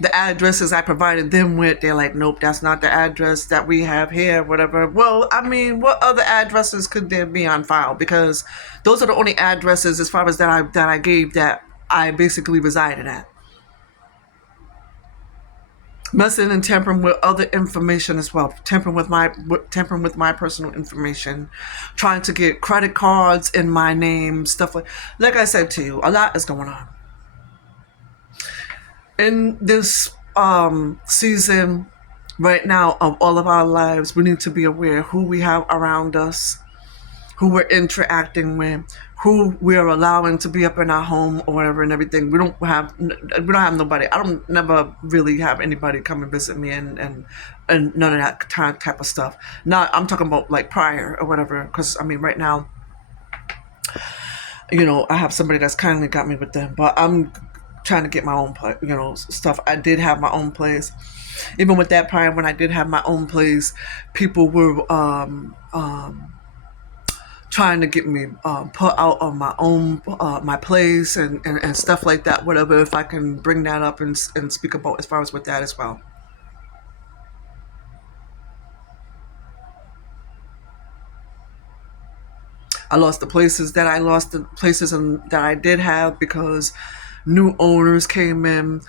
The addresses I provided them with, they're like, nope, that's not the address that we have here, whatever. Well, I mean, what other addresses could there be on file? Because those are the only addresses, as far as that I gave, that I basically resided at. Messing and tampering with other information as well, tampering with my personal information, trying to get credit cards in my name, stuff like I said to you, a lot is going on in this season right now of all of our lives. We need to be aware who we have around us, who we're interacting with, who we're allowing to be up in our home or whatever and everything. We don't have nobody. I don't never really have anybody come and visit me and none of that type of stuff. Not, I'm talking about like prior or whatever, because I mean right now, I have somebody that's kindly got me with them, but I'm trying to get my own stuff. I did have my own place. Even with that prior, when I did have my own place, people were trying to get me put out of my own my place and stuff like that, whatever. If I can bring that up and speak about as far as with that as well. I lost the places that I did have because new owners came in.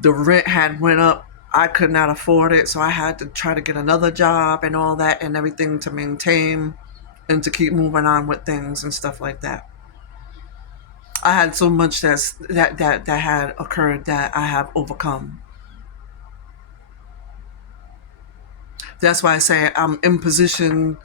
The rent had went up. I could not afford it, so I had to try to get another job and all that and everything to maintain and to keep moving on with things and stuff like that. I had so much that had occurred that I have overcome. That's why I say I'm in position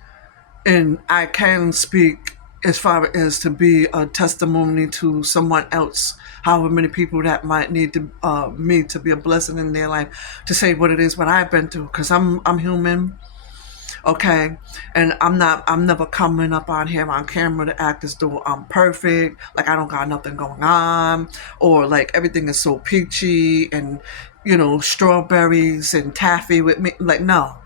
and I can speak as far as to be a testimony to someone else, however many people that might need to me to be a blessing in their life, to say what it is what I've been through, because I'm human. Okay, and I'm never coming up on here on camera to act as though I'm perfect, like I don't got nothing going on, or like everything is so peachy and strawberries and taffy with me. Like, no.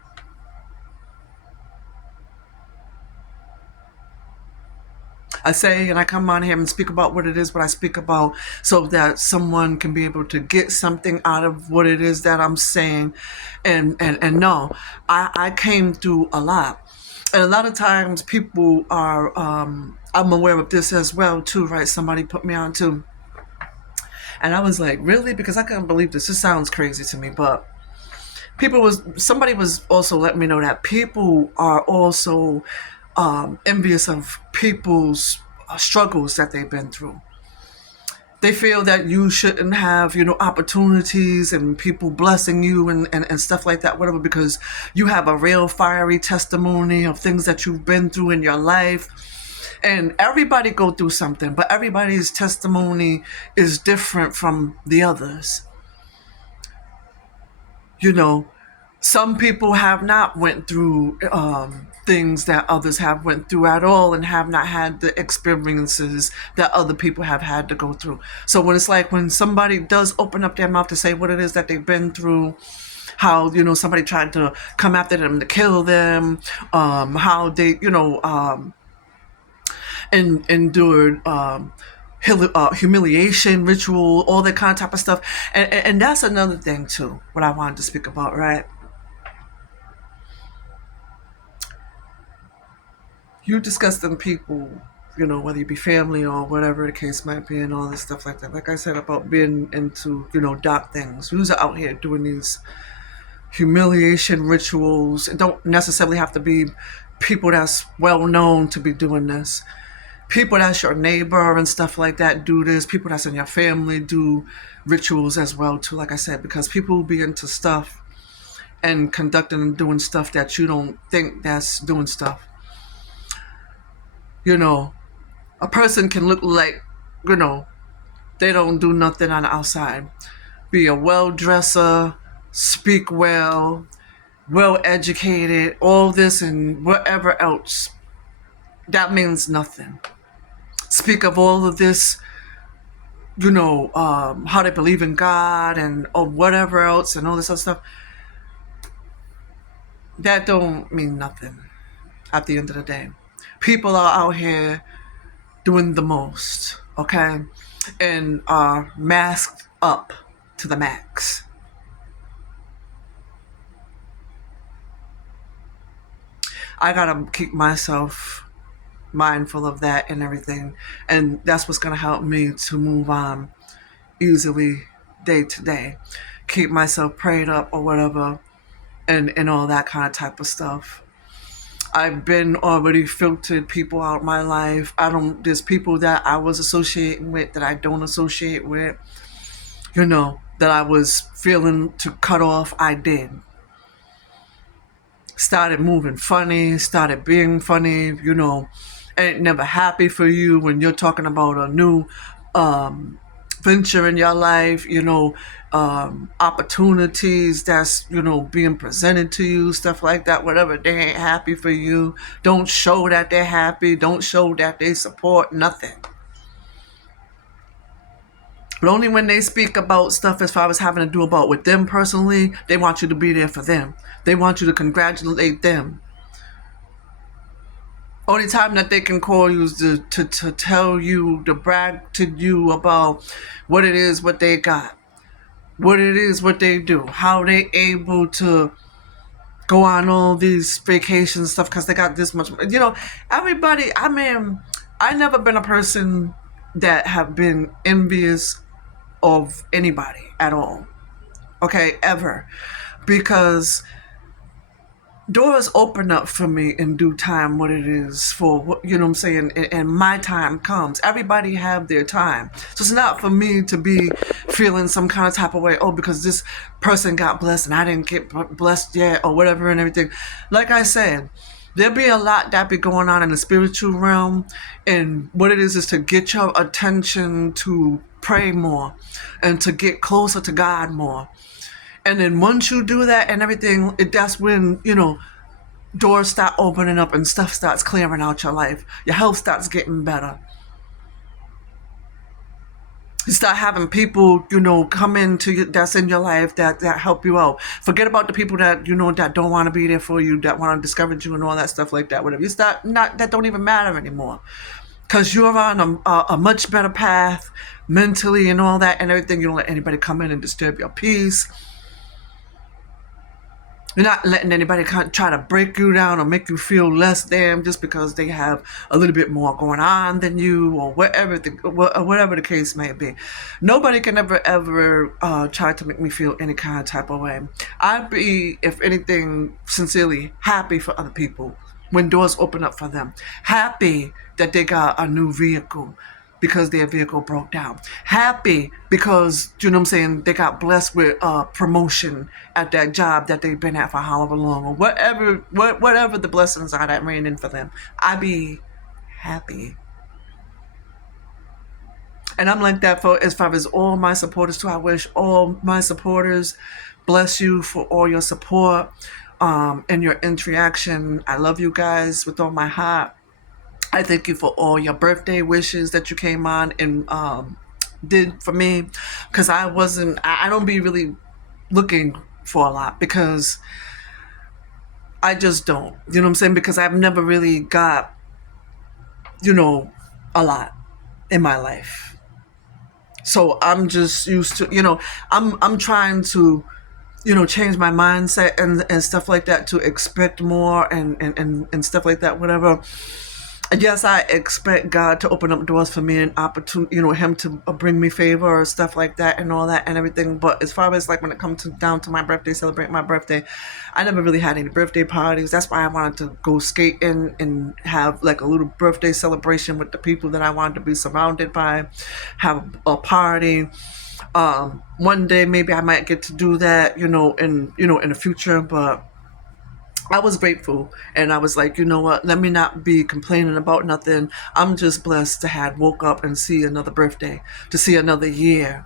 I say and I come on here and speak about what it is what I speak about, so that someone can be able to get something out of what it is that I'm saying. And no, I came through a lot. And a lot of times people are I'm aware of this as well too, right? Somebody put me on too. And I was like, really? Because I couldn't believe this. This sounds crazy to me, but somebody was also letting me know that people are also envious of people's struggles that they've been through. They feel that you shouldn't have, opportunities and people blessing you and stuff like that, whatever, because you have a real fiery testimony of things that you've been through in your life. And everybody go through something, but everybody's testimony is different from the others. Some people have not went through things that others have went through at all, and have not had the experiences that other people have had to go through. So when somebody does open up their mouth to say what it is that they've been through, how somebody tried to come after them to kill them, how they endured humiliation ritual, all that kind of type of stuff, and that's another thing too what I wanted to speak about, right? You discuss them people, whether you be family or whatever the case might be, and all this stuff like that. Like I said about being into, dark things. Who's out here doing these humiliation rituals? It don't necessarily have to be people that's well known to be doing this. People that's your neighbor and stuff like that do this. People that's in your family do rituals as well too. Like I said, because people be into stuff and conducting and doing stuff that you don't think that's doing stuff. A person can look like, they don't do nothing on the outside. Be a well-dresser, speak well educated, all this and whatever else. that means nothing. Speak of all of this, how they believe in God and or whatever else and all this other stuff. That don't mean nothing at the end of the day. People are out here doing the most, okay? And are masked up to the max. I gotta keep myself mindful of that and everything. And that's what's gonna help me to move on easily day to day. Keep myself prayed up or whatever and all that kind of type of stuff. I've been already filtered people out of my life. There's people that I was associating with that I don't associate with, that I was feeling to cut off. I did. Started moving funny, started being funny, ain't never happy for you when you're talking about a new venture in your life, opportunities that's, being presented to you, stuff like that, whatever. They ain't happy for you. Don't show that they're happy. Don't show that they support nothing. But only when they speak about stuff as far as having to do about with them personally, they want you to be there for them. They want you to congratulate them. Only time that they can call you is to tell you, to brag to you about what it is, what they got, what it is, what they do, how they able to go on all these vacations stuff because they got this much. Everybody, I never been a person that have been envious of anybody at all. Okay, ever. Because doors open up for me in due time what it is for, what I'm saying, and my time comes. Everybody have their time. So it's not for me to be feeling some kind of type of way, because this person got blessed and I didn't get blessed yet or whatever and everything. Like I said, there be a lot that be going on in the spiritual realm, and what it is to get your attention to pray more and to get closer to God more. And then once you do that and everything, that's when, doors start opening up and stuff starts clearing out your life. Your health starts getting better. You start having people, come into you, that's in your life that help you out. Forget about the people that, that don't want to be there for you, that want to discourage you and all that stuff like that. Whatever. You start, that don't even matter anymore. Because you're on a much better path mentally and all that and everything. You don't let anybody come in and disturb your peace. You're not letting anybody try to break you down or make you feel less than just because they have a little bit more going on than you or whatever the case may be. Nobody can ever try to make me feel any kind of type of way. I'd be, if anything, sincerely happy for other people when doors open up for them. Happy that they got a new vehicle because their vehicle broke down. Happy because, they got blessed with promotion at that job that they've been at for however long, or whatever the blessings are that rain in for them. I be happy. And I'm like that for as far as all my supporters too. I wish all my supporters bless you for all your support and your interaction. I love you guys with all my heart. I thank you for all your birthday wishes that you came on and did for me, because I don't be really looking for a lot, because I just don't, because I've never really got, a lot in my life. So I'm just used to, I'm trying to, change my mindset and stuff like that to expect more and stuff like that, whatever. Yes, I expect God to open up doors for me and opportunity, Him to bring me favor or stuff like that and all that and everything. But as far as like when it comes down to my birthday, celebrate my birthday, I never really had any birthday parties. That's why I wanted to go skating and have like a little birthday celebration with the people that I wanted to be surrounded by, have a party. One day maybe I might get to do that, in the future, but I was grateful, and I was like, you know what, let me not be complaining about nothing. I'm just blessed to have woke up and see another birthday, to see another year.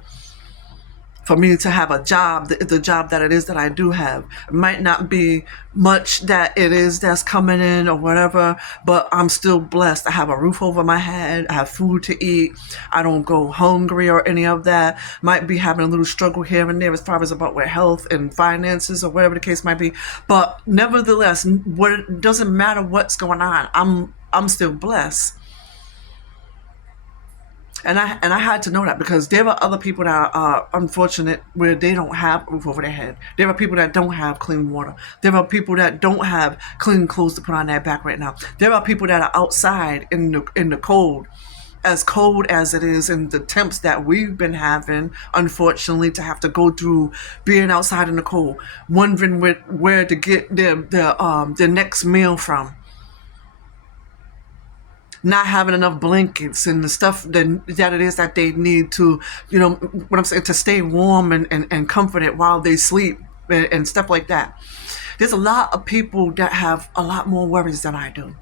for me to have a job, the job that it is that I do have. It might not be much that it is that's coming in or whatever, but I'm still blessed. I have a roof over my head. I have food to eat. I don't go hungry or any of that. Might be having a little struggle here and there as far as about with health and finances or whatever the case might be. But nevertheless, it doesn't matter what's going on. I'm still blessed. And I had to know that because there are other people that are unfortunate where they don't have a roof over their head. There are people that don't have clean water. There are people that don't have clean clothes to put on their back right now. There are people that are outside in the cold as it is, and the temps that we've been having, unfortunately, to have to go through being outside in the cold, wondering where to get their next meal from, not having enough blankets and the stuff that it is that they need to, what I'm saying, to stay warm and comforted while they sleep and stuff like that. There's a lot of people that have a lot more worries than I do.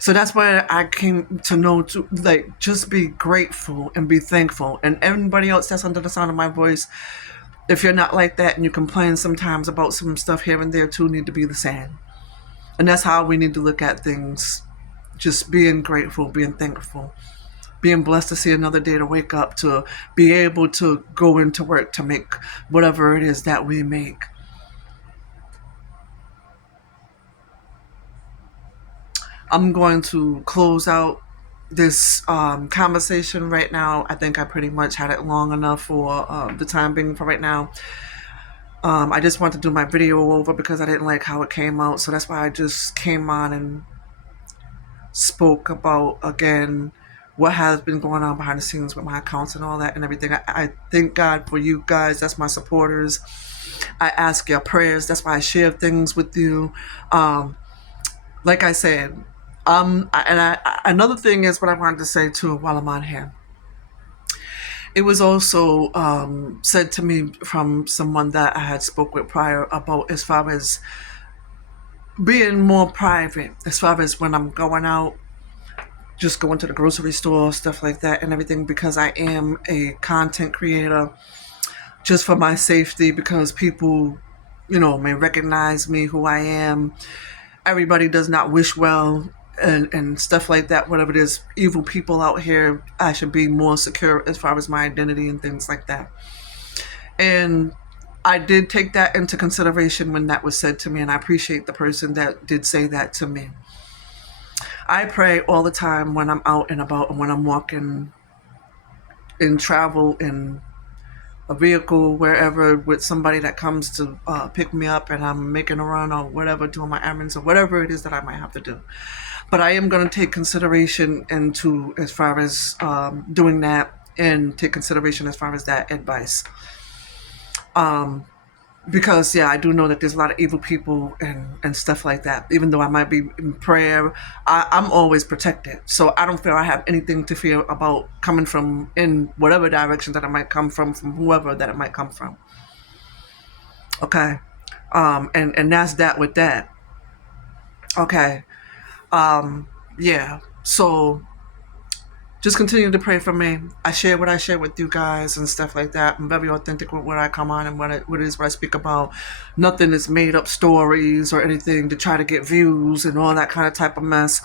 So that's where I came to know to like just be grateful and be thankful. And everybody else that's under the sound of my voice, if you're not like that and you complain sometimes about some stuff here and there too, need to be the same. And that's how we need to look at things. Just being grateful, being thankful, being blessed to see another day, to wake up, to be able to go into work, to make whatever it is that we make. I'm going to close out this conversation right now. I think I pretty much had it long enough for the time being for right now. I just want to do my video over because I didn't like how it came out. So that's why I just came on and spoke about, again, what has been going on behind the scenes with my accounts and all that and everything. I thank God for you guys. That's my supporters. I ask your prayers. That's why I share things with you. Like I said, another thing is what I wanted to say too while I'm on here. It was also said to me from someone that I had spoke with prior about as far as being more private, as far as when I'm going out, just going to the grocery store, stuff like that and everything, because I am a content creator, just for my safety, because people, may recognize me, who I am. Everybody does not wish well and stuff like that, whatever it is, evil people out here. I should be more secure as far as my identity and things like that. And I did take that into consideration when that was said to me, and I appreciate the person that did say that to me. I pray all the time when I'm out and about and when I'm walking in travel in a vehicle, wherever, with somebody that comes to pick me up and I'm making a run or whatever, doing my errands or whatever it is that I might have to do. But I am going to take consideration into as far as doing that, and take consideration as far as that advice. Because, yeah, I do know that there's a lot of evil people and stuff like that. Even though I might be in prayer, I'm always protected. So I don't feel I have anything to fear about coming from in whatever direction that it might come from whoever that it might come from. Okay. And that's that with that. Okay. Yeah. So just continue to pray for me. I share what I share with you guys and stuff like that. I'm very authentic with what I come on and what it is what I speak about. Nothing is made up stories or anything to try to get views and all that kind of type of mess.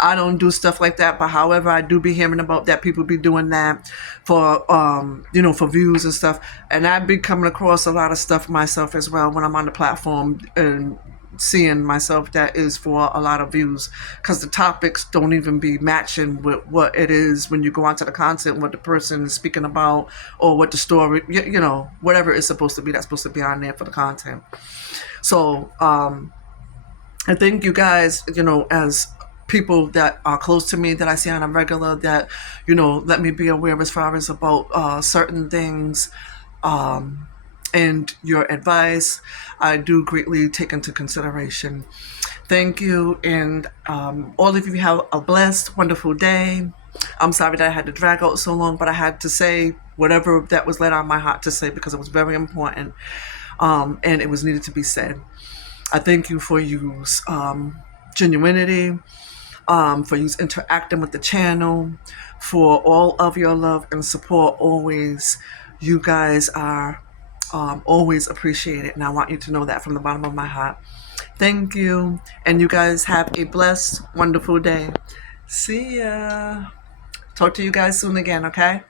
I don't do stuff like that. But however, I do be hearing about that. People be doing that for, for views and stuff. And I be coming across a lot of stuff myself as well when I'm on the platform and seeing myself that is for a lot of views, because the topics don't even be matching with what it is when you go onto the content, what the person is speaking about, or what the story, whatever it's supposed to be, that's supposed to be on there for the content. So I thank you guys, as people that are close to me that I see on a regular, that let me be aware as far as about certain things, and your advice, I do greatly take into consideration. Thank you, and all of you have a blessed, wonderful day. I'm sorry that I had to drag out so long, but I had to say whatever that was laid on my heart to say, because it was very important, and it was needed to be said. I thank you for your genuinity, for you interacting with the channel, for all of your love and support always. You guys are always appreciated, and I want you to know that from the bottom of my heart. Thank you, and you guys have a blessed, wonderful day. See ya. Talk to you guys soon again, okay?